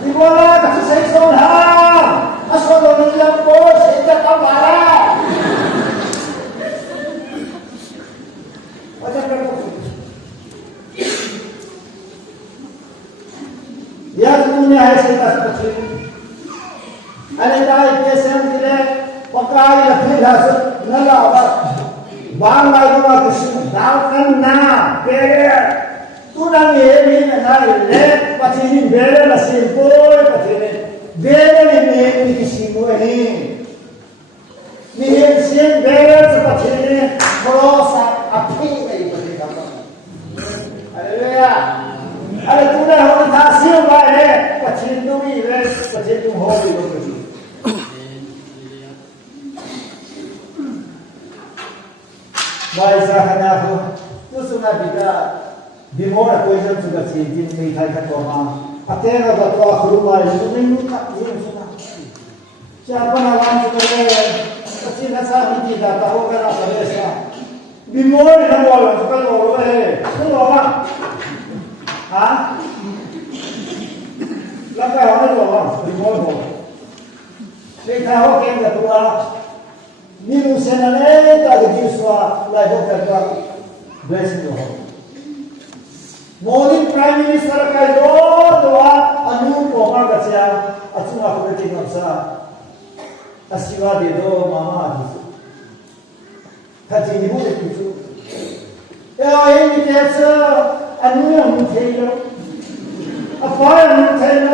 Di mana kasih saya soal? Asal orang yang bos tidak tahu marah. Yang punya hasil kecil, ada yang pesan tidak pakai lebih hasil nelabar, banggai rumah kesini, dalkan na, bere, tu nang ini nai le, pasti ini bere lah simpul, pasti ini bere ini kisimu ini, ni sim bere seperti ini, proses api ini pasti kamu, haleluya. Ada tu dah orang hasil baik, pecintu ini, pecintu hobi begitu. Baik sahanya aku, tu sudah kita dimana kuisan sudah sijin mihai katoma. Atena betul aku rumah itu minggu tak ini sudah. Siapa nawan sudah pecinta saya tidak tahu kan apa dia. Dimana nawan sudah orang Volvo. Kita hoki yang kedua, minum senane tak dijuswa lagi terka blessing doa. Modi Prime Minister kai doa anu koma kacia acunga kubeti kamsa asiwa de do mama adisu. Kaji ni boleh tuju. Ini biasa anu yang mungkin apa yang mungkin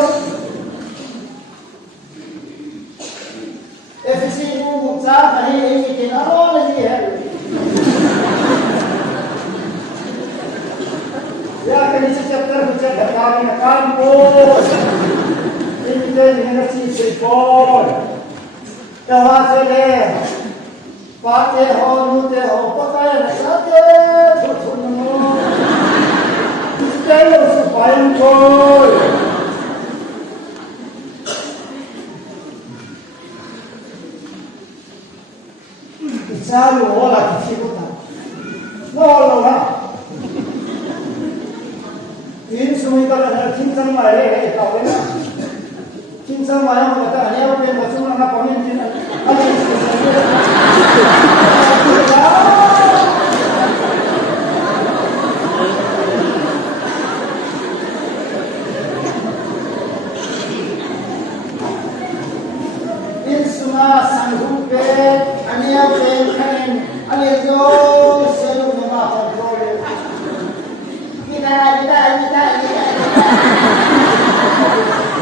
efisi itu muncul ini kita apa lagi ya? Ya kini setiap terbaca datang ke kampus ini kita dengan sisipon terhasil pakai hal nute hal pakai saja betul kita supaya kau Sabe o ora que fica tá. Não. Isso me dá na tinta mais é tá vendo? Tinta mais uma tá, eu tenho uma cuma na pomenta. Isso na sandupe Ania ben ania yo selu nama kontrol. Kita.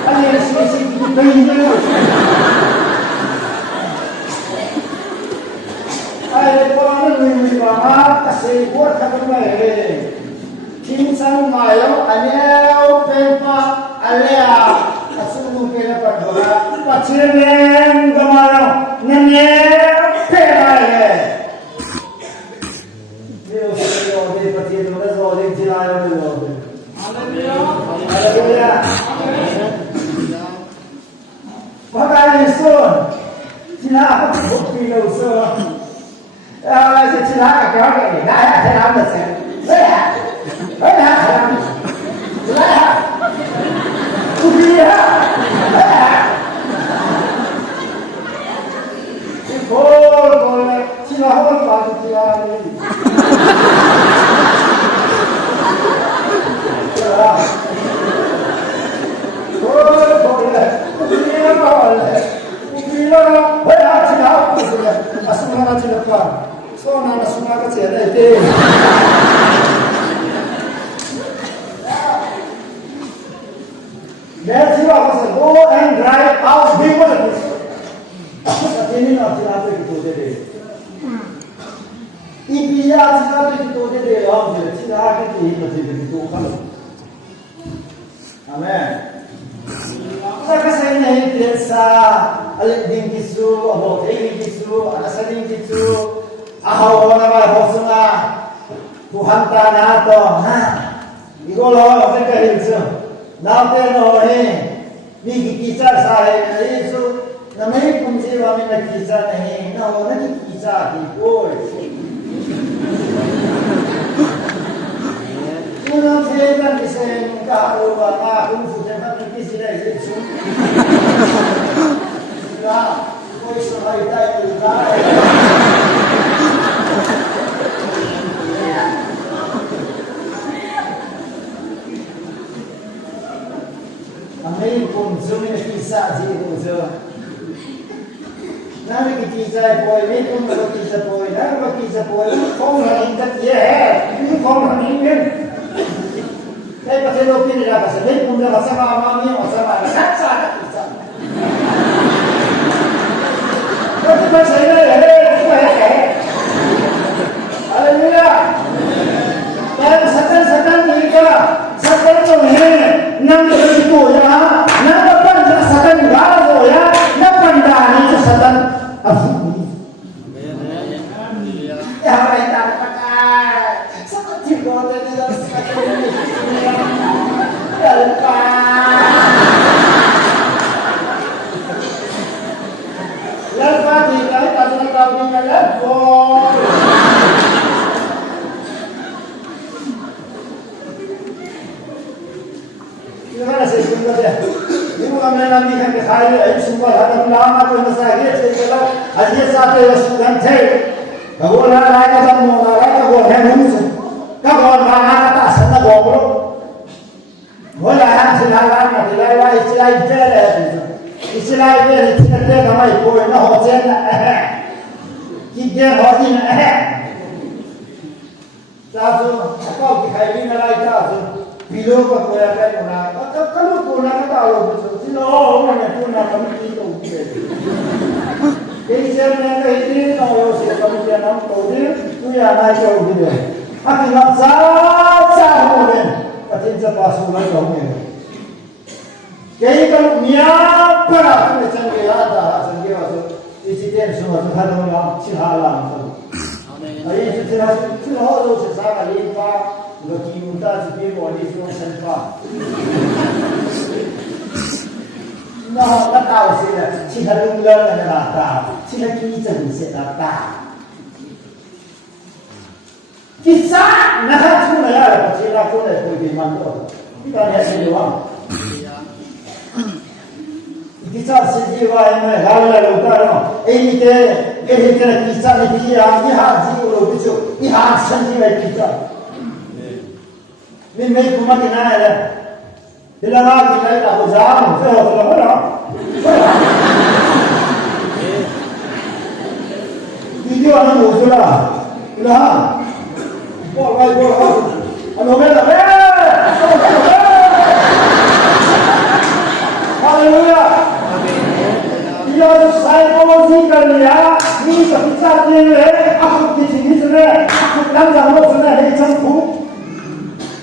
Ania sisi kita ini. Ayat Quran ini bahwa kasih buat kami ini. Kinsan mayo ania pepa alia asunu kena perdoa. Paciren gamayo nanye. Pakai sun, Cina apa bukti lo sun? Cina agak ni, dah ada nama sen. Bukti ya. Kol, Cina apa pasti Cina ni. Go and drive out people. Ini nak cerita itu deh. Ipiya cerita itu deh. Orang cerita itu itu kan. Amen. Saya ini biasa alik dingkisu, abot dingkisu, anak dingkisu, ahau nama hosuna, Tuhan tanah to, igolo mereka itu, nanti nohe, ni kisah saya itu, namanya kunci kami nak kisah ni, namanya kisah ikut. Una feda che sei un carro va con fu tempo che si lei su. Ya, poi sono ai dai di dai. A me consumi chissà di cosa. Nada que quiser poi, me come lo quiser poi, nada lo quiser poi, come ainda que é, como ninguém. Saya pasal lopi ni dah pasal. Jadi pun dah pasal mami, pasal mana? Saksa. Tapi pasal ini, Haleluya. Dan satan ni kala, satan tu ni, nang itu ya, nang apa satan galau ya, nang pandang itu satan. Ya mereka pakai satu tiga tadi dah sekali. Lepas ni, tadi kau ni lepas. Gimana sih sebenarnya? Ibu kami nanti kan dikhari ayat semua hadap lama tu masakit sekolah aja satu sudah cek. Kalau lagi kita mau lagi kita boleh muncul. Kalau mana kita sana boleh. Boleh kan silakan silakan istilah istilah kita kami boleh nak hojen kita hojen Satu apa dikhari lagi satu. Bila kau kaya mana? Kalau kau nak tahu betul, sino mana kau nak kami itu. Jadi saya nak ini tahu saya kami jangan tahu dia, tu yang nak tahu dia. Aku nak sah mungkin, pasti cepat sulit mungkin. Jadi kalau niat apa macam ni ada, sendiri tu, insiden semua tu ada orang cihalang tu. Ayat cihalang tu sesaat lipat. Lagi muda sebab body flow senpa. Nah, tak tahu sih lah. Cina lunggal ada rata, Cina kicau bisa rata. Kisah nak cuma ya, Cina pun ada pergi mandu. Kita ni asal doang. Kisah sejiwa ini halal luar. Ini kita kisah ni dia, ni haji orang bisu, ni haji sendiri kita. Min mấy cũng mắc cái này này, thì là cái này là có giá mà phải học là mất đó. Video nó ngủ chưa là, bỏ vai, anh nói là Hallelujah. Dia psychology kerja, ni kepisah dia, aku di sini sana, aku dalam zaman sana di campur.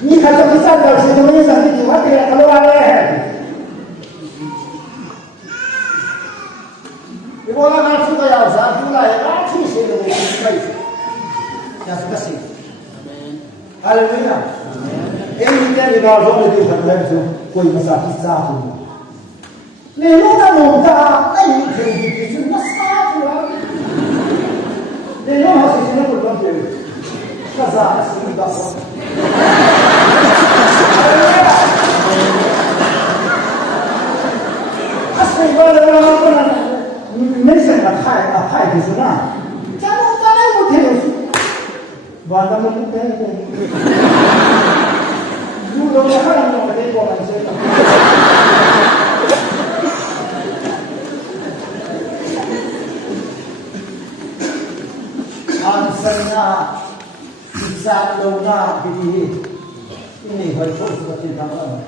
Ni kata kita kalau semuanya sampai di mana tidak keluar ya. Ibu orang kan suka ya usah pula ya, tapi sih lebih baik. Ya sudah sih. Haleluya. Ini kita di bawah itu kan tu, koi masak kisah tu. Leluhur muda, ini kerja itu masak tu. Leluhur masih sini berapa tu? Kasar sini dah. Asal orang Malaysia nak khai di sana. Jangan tak boleh tu. Bandar itu teh. Dulu orang yang ada orang saya. Ansanya bisa lona di ini harus seperti apa?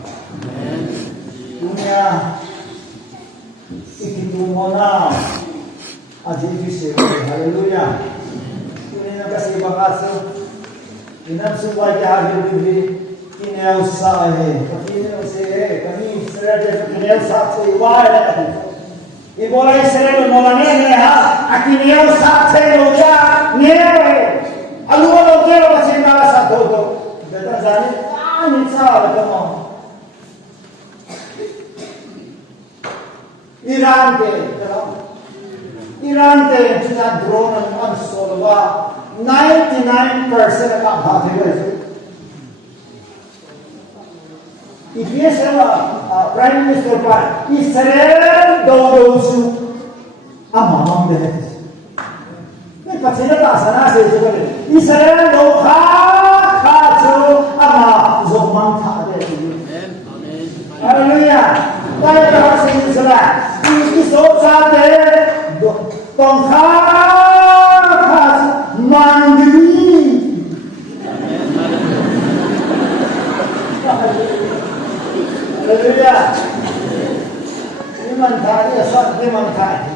Dunia itu mana? Aji bisa, haleluya. Ini nak kasih bahasa. Ini semua jahat diri. Ini usaha ini. Ini usaha. Kami serada ini usaha sesuai. Ibu orang serada mulanya ni ha. Akhirnya usaha seluja ni. Alu orang kira macam mana satu tu. Betul jadi. Ini salah kamu. Iran ke kita drone dan solwa 99% का भाग है इसलिए सेवा prime minister पर Israel दोसु अमाम दे ये पछिला तासना से जो इसराइल दो खा जो अमा जो मन था दे हालेलुया ताई का से इसराइल इसकी सोच आते तों खा Mandiri. Haleluya. Iman tadi asal iman tadi.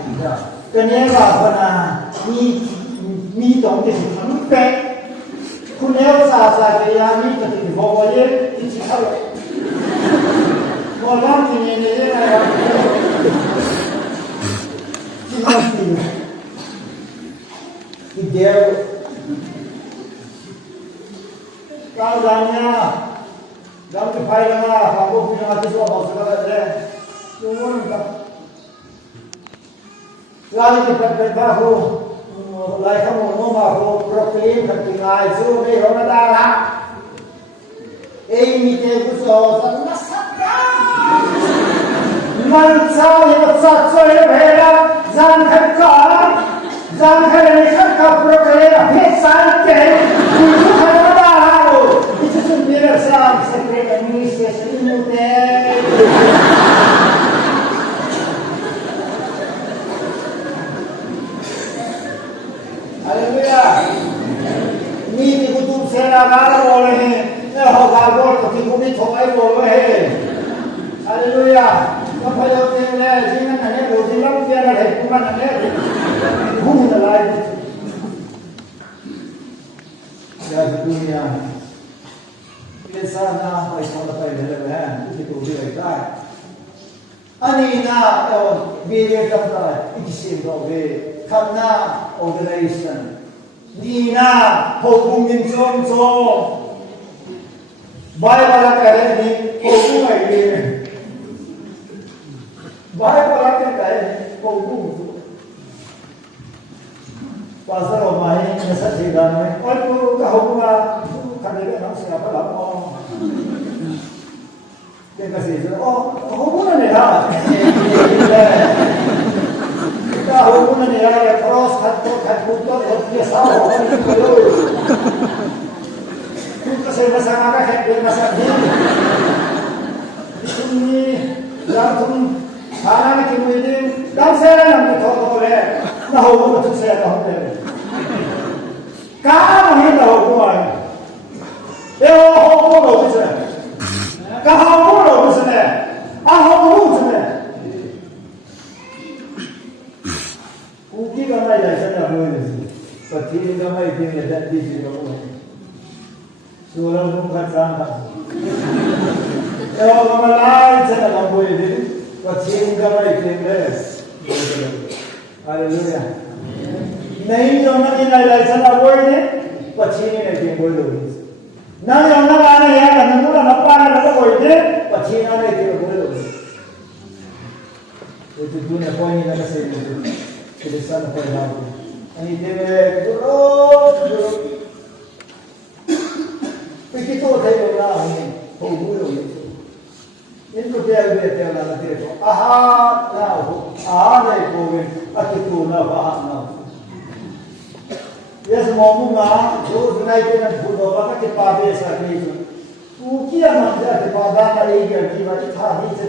Kenapa pernah ni dong di sini pek. Kunel sasa kaya ni ketika bawa ye di sini. Malam ini ni ya. Dia kalanya dalam kefahiran aku punya hati semua masalah ada semua tak lalu kita berbahu lalu kamu ngomong aku proklaim ketinggalan itu ni orang darah ini kita usah nasabah man sao hi sa choi bhela zan khat ni khat ka pro kale a phe san ke ku khat ba ha ro it's a mere sam secret administration mu te hallelujah ni ti ku tu se la ga ro le he ho ga go to ti ku ni thong ai ro le he hallelujahก็พยายามเองแหละที่นั่นอันนี้ดูที่รับเสียอะไรพวกมันอันนี้หุ้นอะไรอยากจะดูเนี่ยเป็นสาหน้าไปทำอะไรเลยแหละที่ดูที่ไหนได้อันนี้นะเราเบียร์กันได้อีกสิ่งเราเบียร์ทำหน้า organization นี่นะพวกคุณยินชมใบอะไรกันนี่พวกคุณไม่ดีबाहर पर आके कहे cuckoo passer और माही ऐसा ठेका में और को कहूँगा खाने के नाम से आप लाभ हो क्या कैसे जो ओ कहूँगा नहीं यार कहूँगा नहीं यार क्रॉस खत तो ये सब हो तुम कैसे मसाला का है ये मसाला तुमने यार तुम खाना में क्यों इतने कम से ना हमने थोड़ा ले ना हो वो तो से ना होते काम ही ना हो वो है ये हो लो किसने कहाँ हो लो किसने आ हो लो किसने ऊटी का मैं जैसे ना हो नहीं पति का मैं इतने जल्दी से ना हो सोलह मुख का काम था ये वो कमलाई से ना हो ये पश्चिम का मैं इंग्लिश हालेलुया नहीं जो ना कि नहीं लाइसन ना बोल दे पश्चिमी नहीं कि बोल दो ना जो ना गाने यार ना तो ना पाना ना बोल दे पश्चिमी ना नहीं कि बोल दो ये तो तूने कोई नहीं ना से कि सन पर ना अनि देवे दुरो पिकी तो थे ना हमें हो बोलो इनको क्या हुए थे ना देखो आहा ना हो आहा नहीं कोई अति तू ना बाहर ना ये समूह ना जो सुनाई के ना भूल होगा कि पापे ऐसा नहीं तू क्या मंदिर के पादा ना एक की बात था ही से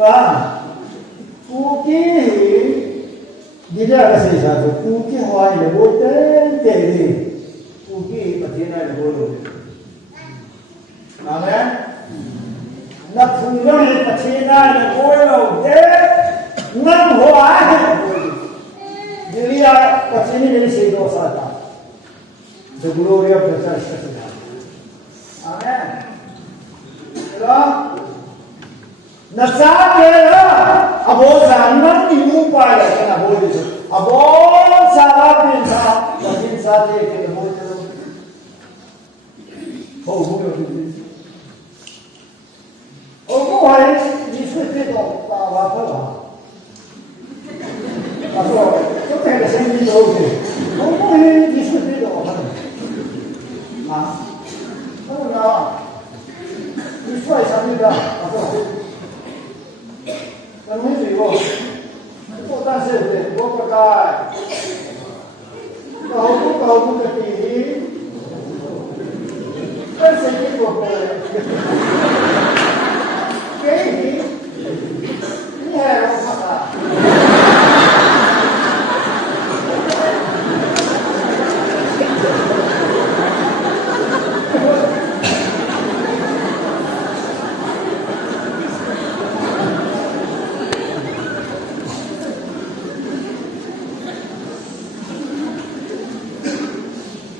वाह तू की गिरा कैसे जातो तू की हवाई ले बोलते तेरे तू की पतिना ले बोलो आमेन ना फूलों ने पसीना ने बोलो दे नम हुआ है दिलिया पसीने में से दो साता the glory of the church amen लो नचाके लो अबो जानमन न्यू पाया ना बोल दो अबो सारा दिन सा दिन सा दे के बोल दो हो我还你是这种打完了吧？他说就这个声音都是，我不会你是这种啊？他说呢，你帅啥那个？他说，那没水过，我但是我不该，搞不个地，但是你不会。给你，你还让我看看？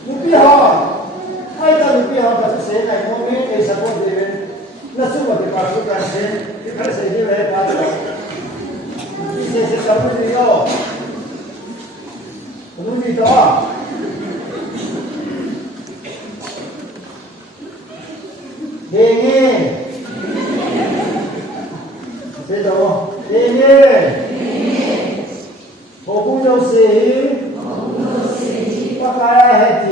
你别好，爱到你别好，可是谁来？我没给什么的人。那是我的法术感情，你看谁就来发的，你这是什么理由？我努力的啊！爷爷，谁懂？爷爷，我不就是，我该爱的，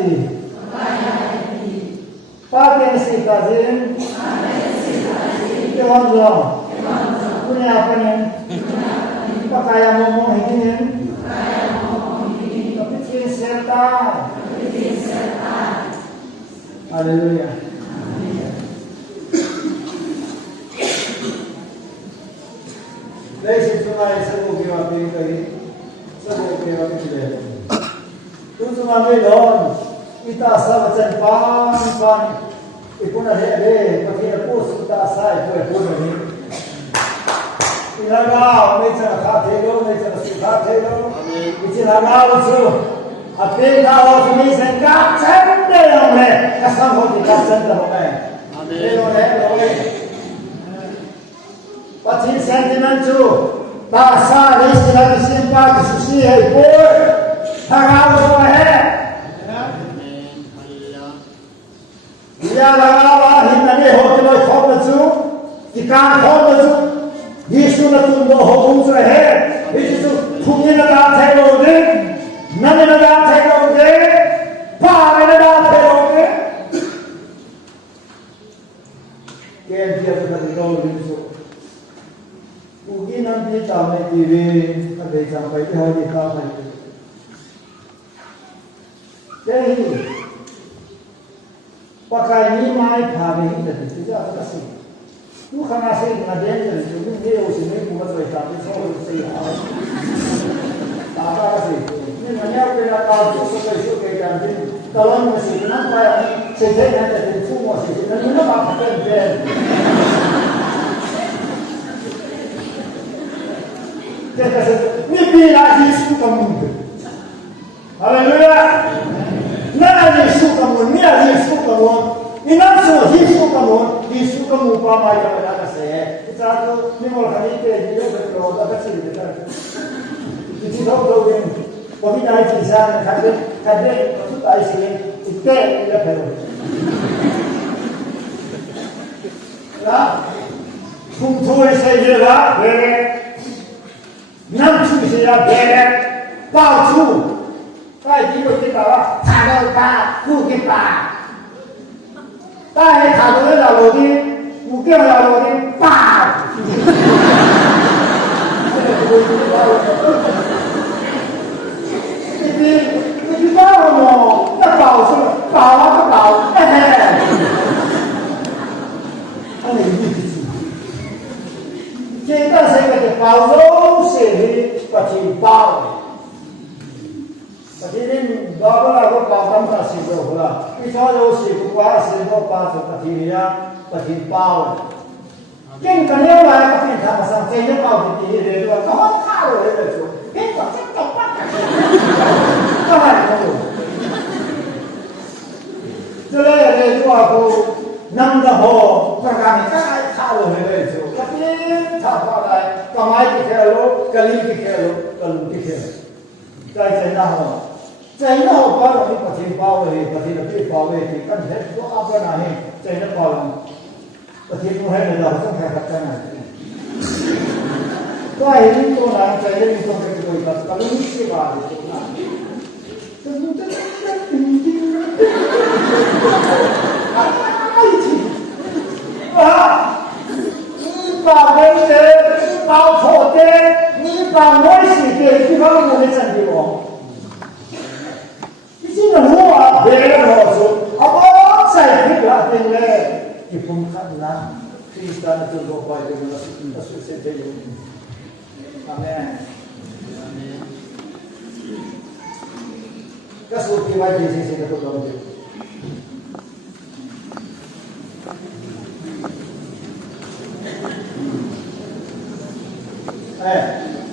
八点是个人。Kewanzo. Punya apa nih? Pakaian ngomong ini. Kepicin setan. Haleluya. Leisi तुम्हारे सबों की वापी कही सबों की वापी चले तुम तुम्हारे लोग इतना सब चल पान इतना है कभी अपोस इतना साय कोई कोई नहीं इलाका में चला खाते लो में चला सिखाते लो इतना उसो अपने गाँव में संगा चंदे होंगे कसम होती कसम होंगे ये लोग हैं लोग Pati sentimentu bahasa istilah disimpan disusi hibur harau semua dia lawa hindari hotel hotel ikan hotel Yesus itu mau hukum saya Yesus punya negara terlalu nama negara terlalu para negara terlalu dia sudah terlalu Ugi nanti sampai kiri, ada sampai di hari kapan? Jadi, pakai ni mai pagi ini tidak ada sih. Bukan asing ada yang jadi dia usini buat mereka besok sih. Tak ada sih. Ini banyak orang tahu suka ganti. Kalau masih nampak sedih ada di semua sih. Nanti apa kerja? Ni bila Yesus kamu, Haleluya. Nana Yesus kamu, ni Yesus kamu, ni nafsu Yesus kamu pamai yang ada saya. Kita tu ni mau hari ini dia berdoa tak sih kita. Kita tahu ni, kami dah kisah kadang tu tak sih, itu dia perlu. Lah, kumpulan saya lah, Nam chu saya bere, bau chu, kai di kita lah, tahu pa, kita, tai tahu lalu ni, bukan lalu ni, pa. Ini bau mo, tak bau tu, bau apa bau, Kita sebagai bau sih pasti bau. Pasti ni bau lah, bau tanpa sih bau lah. Kita kalau sih buat sih bau pasti dia pasti bau. Kita kan yang lain pasti tak pasang saya bau di diri dia. Kau tahu dia tu. Kita cakap apa? Kau tahu. Jadi dia tu aku nampak ho perkara ni tahu dia tu. Tapi tak apa, kamai kita lo, kali kita lo, kalau kita, saya nak bawa ni pasti bawa ni, pasti lebih bawa ni, kan saya tu apa nahi, saya nak bawa, pasti tu hari dah langsung saya katakan. Tu hari ni tu nak saya ni tu kita tu ikat, kalau ni siapa tu nak.把文人把错的，你把我写的地方我没整理过。你这个我啊，别人我说，我在这个地方，你不看呐，这一单就说坏的，那是谁这有？阿门。这是另外一件事情的不同的。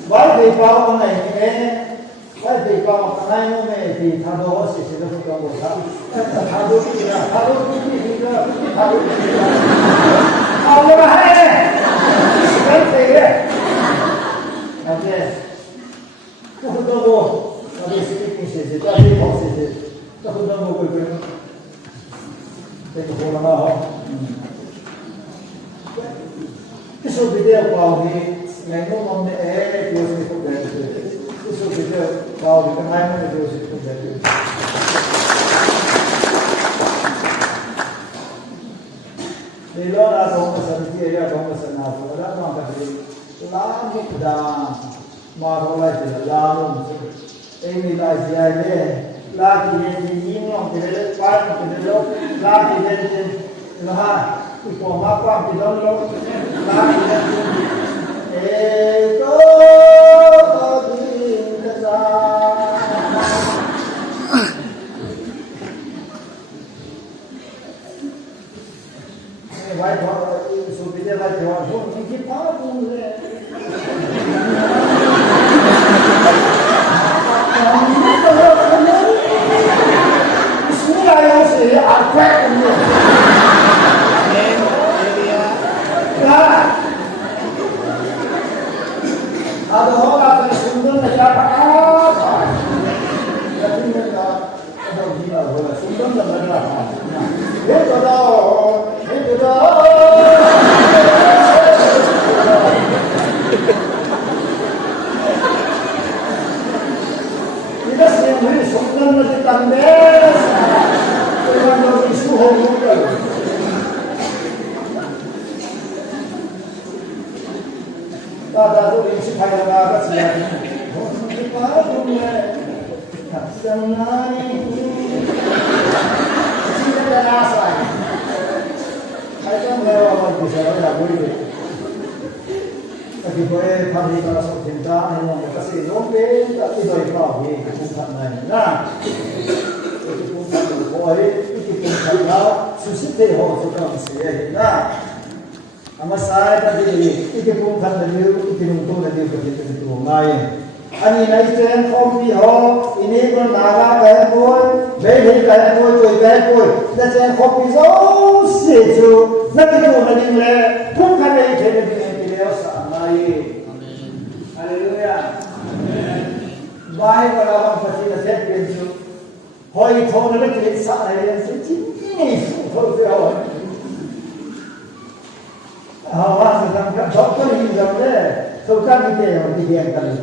外地包我来的，外地包来我们的，他说我谢谢都不跟我谈，他都不的，他都不的，他都不的，好了吧？嘿，真对的，而且不很多不，那里是一定谢谢，那里好谢谢，这很多不会跟，这个好了嘛哈，这说比较包的。Mengu mamne Deus me coberto. Isso que Deus fala, que mais não Deus me coberto. Lelona dong santi ya dong sana pura dong kali lamu dah marolai je lamu ini lah jadi lagi yang orang tidak dapat tidak lagi jadi lah itu apa tidak lo lagi itu kita vai subir vai jogar junto que papo né isso aí você até ada orang yang sungguh nak apa tapi mereka ada gila orang sungguh nak apa itu dah kita sendiri sungguh nak tanda dengan isu hukum pada tu ini supaya apa sih? Supaya punya senang, tidak rasa. Saya melawan bisa ada boleh. Tapi boleh kami kalau sebentar memang kasih nomor tapi boleh kau ni bukan lain. Nah, itu bukan boleh itu bukan lah. Susah ho sudah mesti. Nah. Ama saya tadi itu bukan dari itu untuk dari itu main. Ani naik train kompi ho ini pun naga kaya pun, beli kaya pun, cuy kaya pun. Dan train kompi so seju, nanti tu nanti le bukan dari train ini dia sama ini. Haleluya. Baik kalau orang pasti dah set pintu. Hoi thong nanti kita sah yang seji ini, thong dia. Awak sedang doktor ini jadi, suka kita yang didiam kali.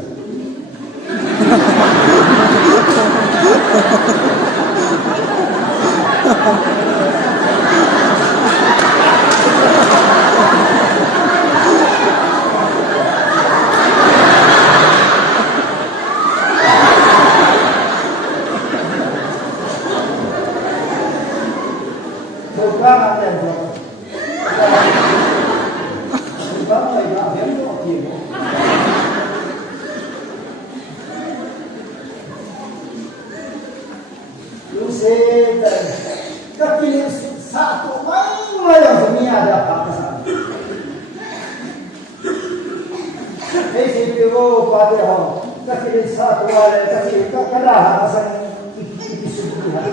Suka ada yang doktor. Kepilih satu mana yang dunia ada apa sahaja. Ini video pada orang kepilih satu orang kepilih kalah asal itu sudah.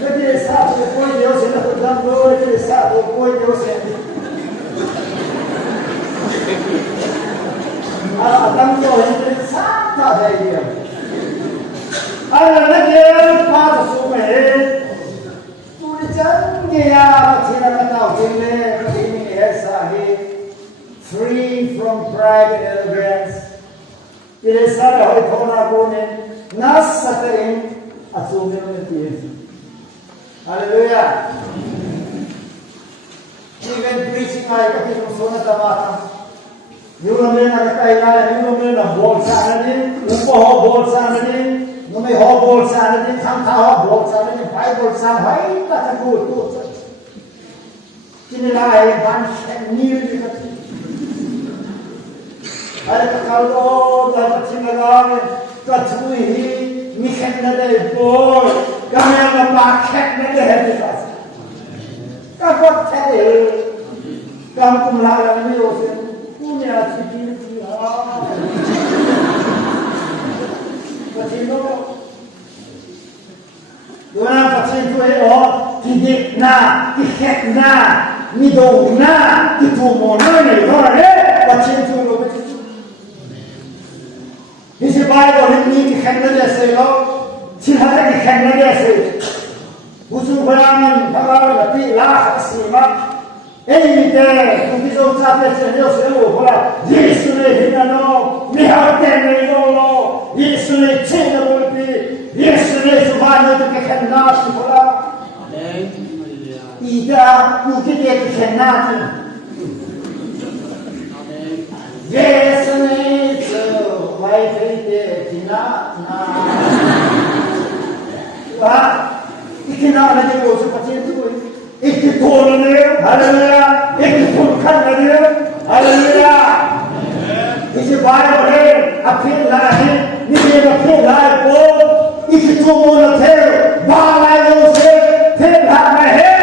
Kepilih satu poin dia sudah berdampak, kepilih satu poin dia sudah. Adam tu yang sangat dia. Anak dia pada sumber, tulisan dia tidak tahu ini sahaja free from pride and arrogance. Tidak salah oleh orang punya nas satarin asumsi menjadi. Haleluya. Even preaching ay kapit musona tamata. Yung namin na kailangan, yung namin na bolsa na din, upo ho bolsa na din, numay ho bolsa na din, tangka ho bolsa na din, pai bolsa, hay kataguto. Kinilahin, bansyan, nil, ay kakalod, dapat sinagamin, katuhi, mikhen na day, boy, kami ang napakhet na day, kapag tayo, kami kumulala na niyo, punya ciri-ciri Patino Dua patino itu tidak na, tidak na, midong na, ditumo na ni orang patino itu patino. Ini Bible ini tidak ada selo, tidak ada selo. Bukan perangan tapi lah simak. Ini dia, kita ucap selo bola. Yesus ni hina no, miharte ni no, Yesus ni cina boleh. tu ke khenna tu bola Amen. Hallelujah. ida tu ke khenna tu Amen. yes ne so mai te tina na wa ikina na de ko so pache tu ik thol ne hallelujah ik thol khan ne hallelujah is the Bible appeal la hai ni ye appeal la ko ik tu mo na the ba la yo se the la na hai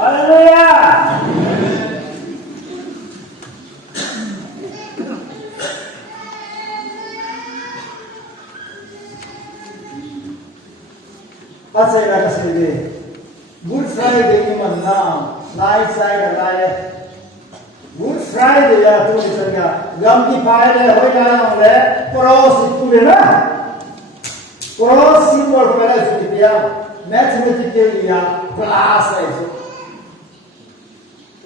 hallelujah pasai na ka se Good Friday ni man na side la Good Friday ya tu ni sanga gam ki pai le hoi la yang le cross tu le na cross symbol pera su dia mathematically ya class hai so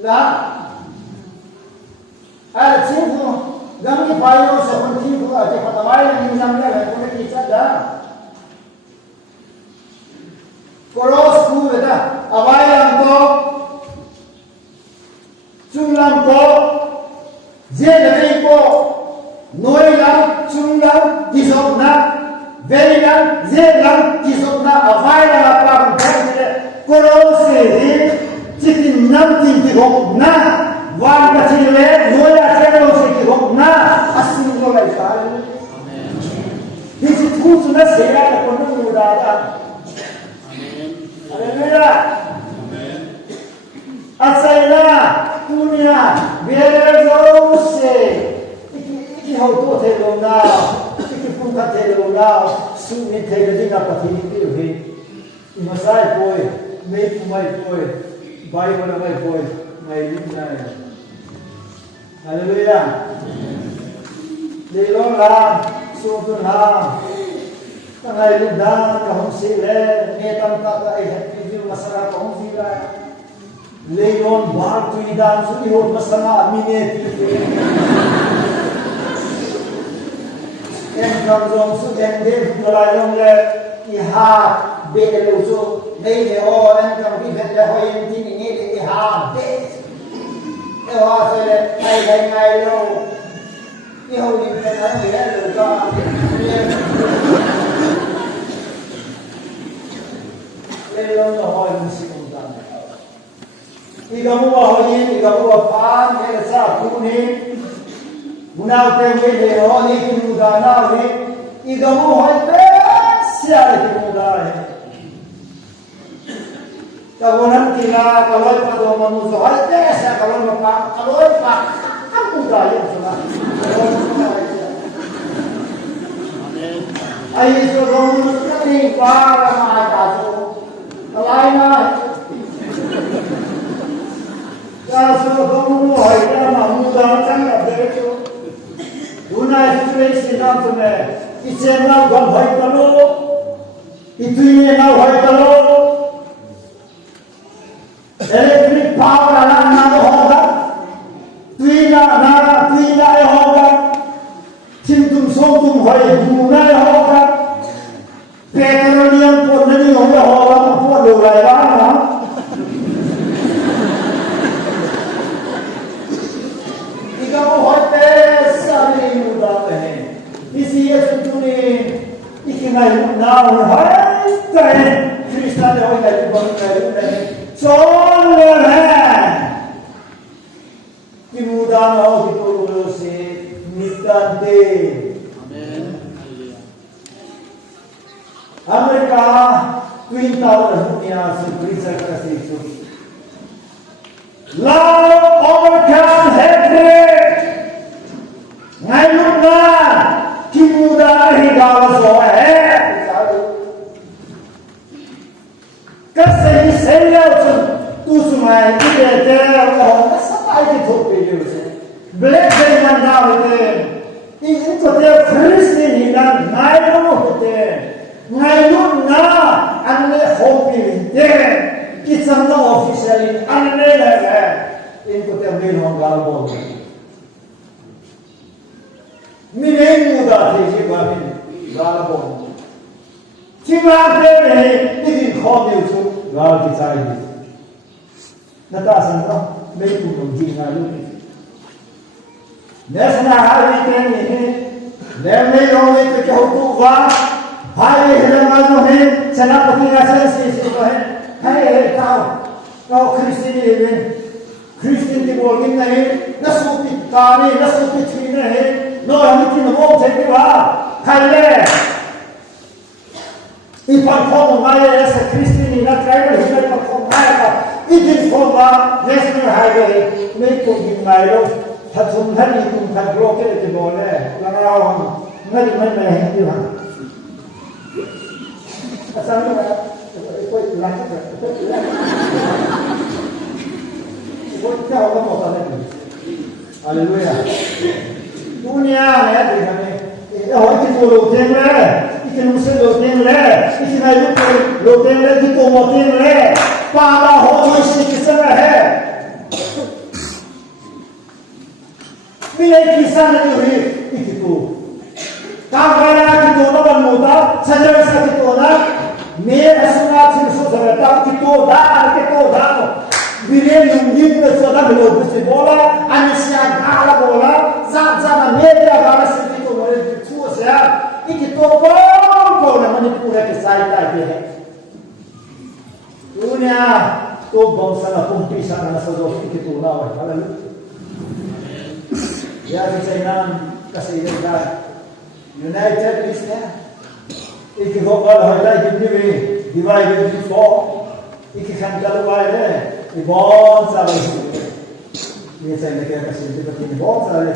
la ai chin tu gam ki pai lo se kon thi tu a te patawai ni nam le ko ki cha da cross tu le da awai yang ko Chunglam ko, Zelam ko, Noilam, Chunglam, Kisopna, Verilam, Zelam, Kisopna, Avaya Lapam, Korose, Chicken Namtin Kihopna, Van Katile, Noya Chelo Kihopna, Asingo Lifestyle. This is good to not say that I don't know that. Hallelujah. Asayna. Dunia, biar jauh se, iki hau tu thelo na, iki pun ka thelo na, suni thelo di na pati ni tu he, imasai poi, mei pumai poi, bai mana mai poi, mai lim na. Hallelujah. Lelong la, suatu la, tangai ludah kahum sile, netam tak ai hati jiu masalah kahum sila. Leon bar tu idan su ihor masana amine em kam jom su em de dolai long le iha be le su nei le o em kam bi vet le ho yin tin ni le iha be e wa se le ai ngai lo i ho ni pe na ni le lo ka le lo no ho yin si kum dan Igamu ahoyin, igamu apan, yang sah kuning, munau tempe leoni kumudana ni, igamu hoite siapa kumudana. Kagunan kita kalau pada manusia hoite siapa kalau makan, kalau pak, kamu dah yang salah. Ayo sebelum kita para mahasiswa, lainnya. Kaso kamu hoida mamuda kan ada tu, guna situasi nam tu me, isenam gam hoida lo, itu ini nam hoida lo, electric power alam nam hoda, tuina hoda, cintum sontum hoida guna hoda, petroleum pun ni hoda apa lo lagi Kamu hotel sahaja muda ni. Isi yesus tu ni ikhlas nahu hai tay Kristen yang kita berkata ni. Soalnya imuda nahu kita urus nikante. Amen. Amerika Twin Tower dunia seperti kasih itu. Love overcome hatred. Ngayon na kimuda higawa so kasi saya tu sumai ide ter oh sampai di top video se black day manda hote ini to ter first ni na ngayon hote ngayon na anle hopi de kisam na officially anle la in to ter mail on galbo Mineng muda teji kami galabong. ที่มาเป็นนี่ที่ข้อเดียวสุดเราที่ใจดีนั่นก็สิ่งที่ไม่ถูกจริงนะลูกเนื้อสนาหาวิธีนี้แล้วไม่รู้เลยจะเข้าตัวว่าหายเรื่องอะไรก็เห็นชนะปฏิญาณสิ่งสิ่งก็เห็นให้เราคริสเตียนเองคริสเตียนที่บอกยังไงนักสู้ติดตานี่นักสู้ติดที่นี่น้อยไม่กินหม้อเจ็บดีว่าใครเล่อีพันธุ์ของนายเอสคริสเตียนนักไกด์ที่เป็นพันธุ์ของนายก็อีกที่ของว่าเนสเนอร์ไฮเวย์ไม่ถูกยิงนายเราถ้าทุนให้ทุนถ้าโลกที่จะบอกเลยแล้วเราไม่เห็นดีว่าอาจารย์ว่าคุยหลังจากคุยเจ้าก็บอกอะไรกันฮาเลลูยาdunia ne dikane oh itu lo tenle itu muse lo tenle itu na lo tenle itu mo tenle para ho isi kisah hai mile kisah ne hui itu kagaya itu no muda sajar sa itu na me asuna thisu zarata itu da no Vire nungin na soda belo se bola anisya gala bola za media gala se to more tu se iki to ko na mani pura ke sai ta ke hai dunia to bangsa na kompisa na sa do iki to na wa haleluya ya se nan kasi ga united Christian iki go bala hoita iki divided before iki kan kalwa hai बहुत सारे ये चाहिए कि कैसे भी बच्चे बहुत सारे